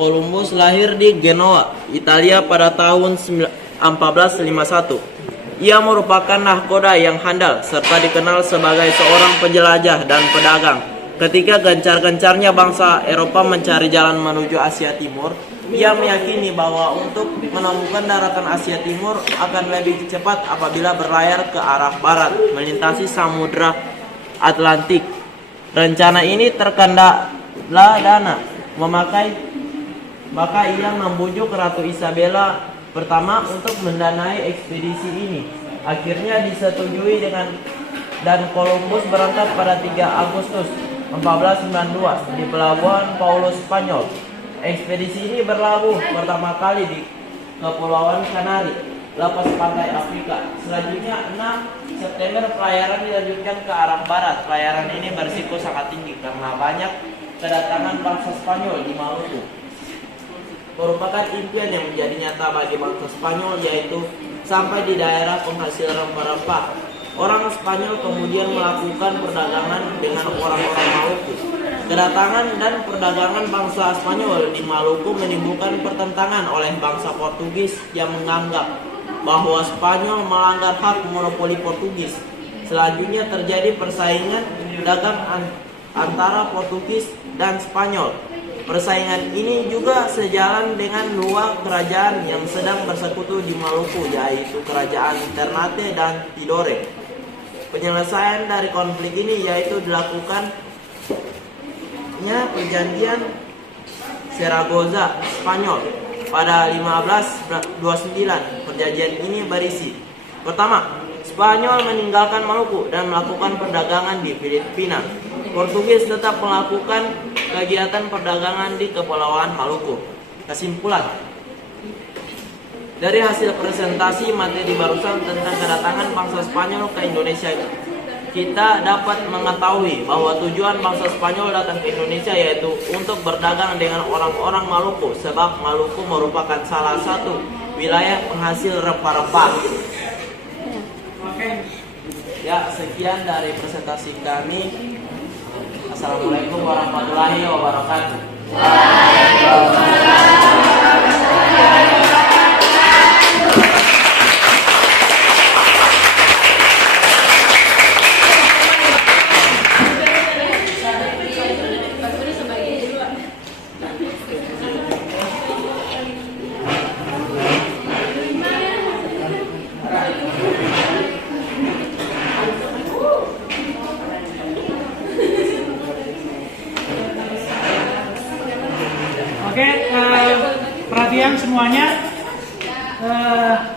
Columbus lahir di Genoa, Italia pada tahun 1451. Ia merupakan nahkoda yang handal serta dikenal sebagai seorang penjelajah dan pedagang. Ketika gencar-gencarnya bangsa Eropa mencari jalan menuju Asia Timur, ia meyakini bahwa untuk menemukan daratan Asia Timur akan lebih cepat apabila berlayar ke arah barat, melintasi Samudra Atlantik. Rencana ini terkendala dana, maka ia membujuk Ratu Isabella pertama untuk mendanai ekspedisi ini. Akhirnya disetujui dan Columbus berangkat pada 3 Agustus 1492 di pelabuhan Paulus Spanyol. Ekspedisi ini berlabuh pertama kali di Kepulauan Kanari, lepas pantai Afrika. Selanjutnya 6 September pelayaran dilanjutkan ke arah barat. Pelayaran ini berisiko sangat tinggi karena banyak kedatangan bangsa Spanyol di Maluku. Merupakan impian yang menjadi nyata bagi bangsa Spanyol, yaitu sampai di daerah penghasil rempah-rempah. Orang Spanyol kemudian melakukan perdagangan dengan orang-orang Maluku. Kedatangan dan perdagangan bangsa Spanyol di Maluku menimbulkan pertentangan oleh bangsa Portugis yang menganggap bahwa Spanyol melanggar hak monopoli Portugis. Selanjutnya terjadi persaingan dagang antara Portugis dan Spanyol. Persaingan ini juga sejalan dengan dua kerajaan yang sedang bersekutu di Maluku, yaitu Kerajaan Ternate dan Tidore. Penyelesaian dari konflik ini yaitu dilakukannya perjanjian Saragossa Spanyol pada 1529. Perjanjian ini berisi: pertama, Spanyol meninggalkan Maluku dan melakukan perdagangan di Filipina. Portugis tetap melakukan kegiatan perdagangan di Kepulauan Maluku. Kesimpulan dari hasil presentasi materi barusan tentang kedatangan bangsa Spanyol ke Indonesia, kita dapat mengetahui bahwa tujuan bangsa Spanyol datang ke Indonesia yaitu untuk berdagang dengan orang-orang Maluku, sebab Maluku merupakan salah satu wilayah penghasil rempah-rempah. Ya, sekian dari presentasi kami. Assalamualaikum warahmatullahi wabarakatuh. Oke, perhatian semuanya.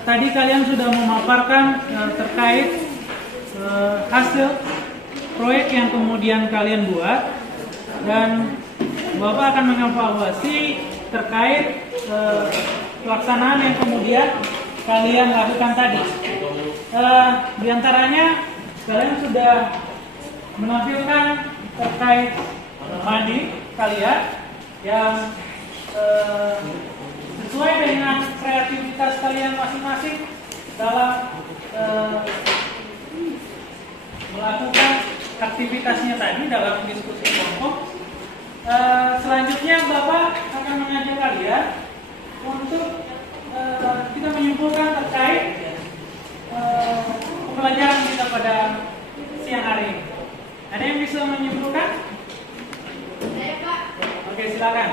Tadi kalian sudah memaparkan terkait hasil proyek yang kemudian kalian buat, dan Bapak akan mengevaluasi terkait pelaksanaan yang kemudian kalian lakukan tadi. Di antaranya kalian sudah menampilkan terkait mandi kalian yang sesuai dengan kreativitas kalian masing-masing dalam melakukan aktivitasnya tadi dalam diskusi kelompok. Selanjutnya Bapak akan mengajak kalian untuk kita menyimpulkan terkait pembelajaran kita pada siang hari ini. Ada yang bisa menyimpulkan? Saya Pak. Oke, silakan.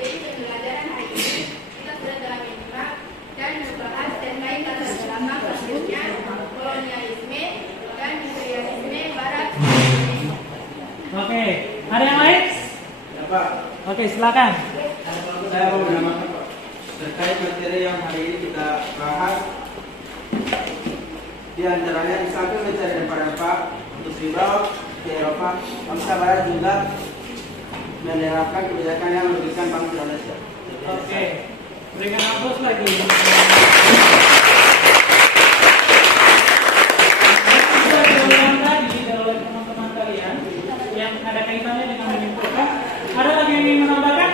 Jadi pembelajaran hari ini kita sudah telah menyimak dan membahas terkait tata selama khususnya kolonialisme dan imperialisme Barat. Oke, ada yang lain? Ya Pak, Oke, silakan. saya mau menambahkan Pak terkait materi yang hari ini kita bahas. Di antaranya di samping mencari dampak untuk riba di Eropa, bangsa Barat juga menerapkan kebijakan yang merugikan bangsa Indonesia. Oke, berikan aplaus lagi. Sudah diulang tadi oleh teman-teman kalian yang ada kaitannya dengan menyimpulkan. Ada lagi yang ingin menambahkan?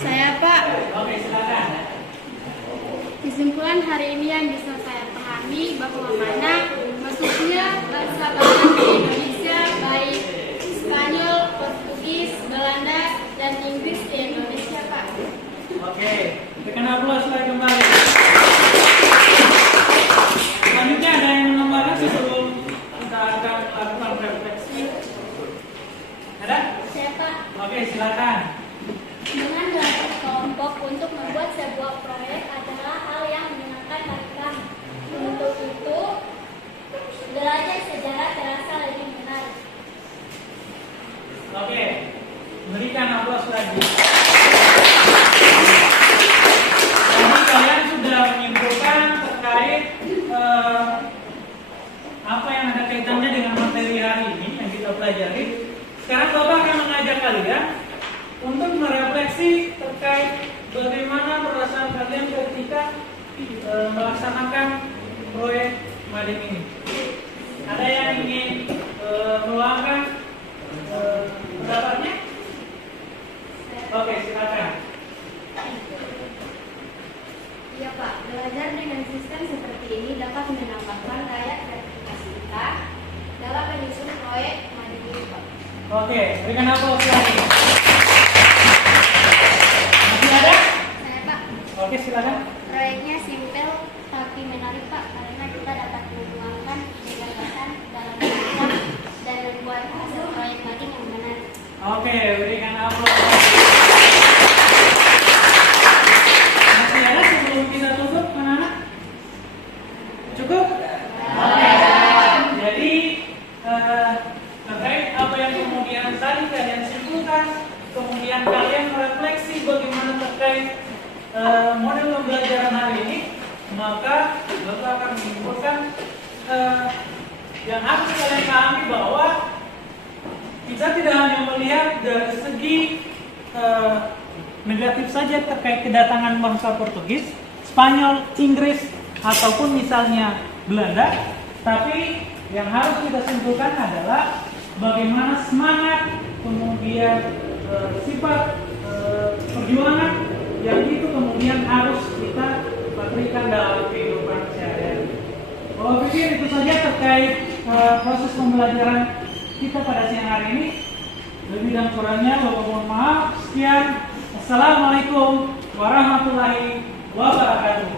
Saya Pak, Oke, silakan. kesimpulan hari ini yang bisa saya pahami bahwa mana masuknya bangsa Barat di Indonesia baik Spanyol, Portugis, Belanda, dan Inggris di Indonesia Pak. Oke, berikan aplaus lagi kembali. Selanjutnya ada yang menambahkan sebelum kita akan melakukan refleksi? Ada? Saya Pak, Oke, silakan. dengan belajar kelompok untuk membuat sebuah proyek adalah hal yang menyenangkan bagi kami. Untuk itu, belajar sejarah terasa lebih menarik. Oke, berikan aplaus lagi. Jadi kalian sudah menyimpulkan terkait apa yang ada kaitannya dengan materi hari ini yang kita pelajari. Sekarang Bapak akan mengajak kalian untuk merefleksi terkait bagaimana perasaan kalian ketika melaksanakan proyek Madem ini. Ada yang ingin meluangkan pendapatnya? Oke, silakan. Iya Pak, belajar dengan sistem seperti ini dapat menambahkan daya kreativitas kita dalam menyusun proyek mandiri Pak. Oke, berikan aplaus lagi. Masih ada? Saya Pak, Oke, silakan. proyeknya simpel tapi menarik Pak karena kita dapat menuangkan gagasan dalam menyusun dan membuat hasil proyek makin yang menarik. Oke, berikan aplaus lagi. Masih ada sebelum kita tutup, anak-anak? Cukup? Oke. Jadi terkait apa yang kemudian tadi kalian simpulkan, kemudian kalian merefleksi bagaimana terkait model pembelajaran hari ini, maka Bapak akan menyimpulkan yang harus kalian pahami bahwa kita tidak hanya melihat dari segi negatif saja terkait kedatangan bangsa Portugis, Spanyol, Inggris, ataupun misalnya Belanda, tapi yang harus kita simpulkan adalah bagaimana semangat, kemudian sifat perjuangan yang itu kemudian harus kita berikan dalam kehidupan sehari-hari. Kalau pikir itu saja terkait proses pembelajaran kita pada siang hari ini. Lebih dan kurangnya Bapak mohon maaf. Sekian. Assalamualaikum warahmatullahi wabarakatuh.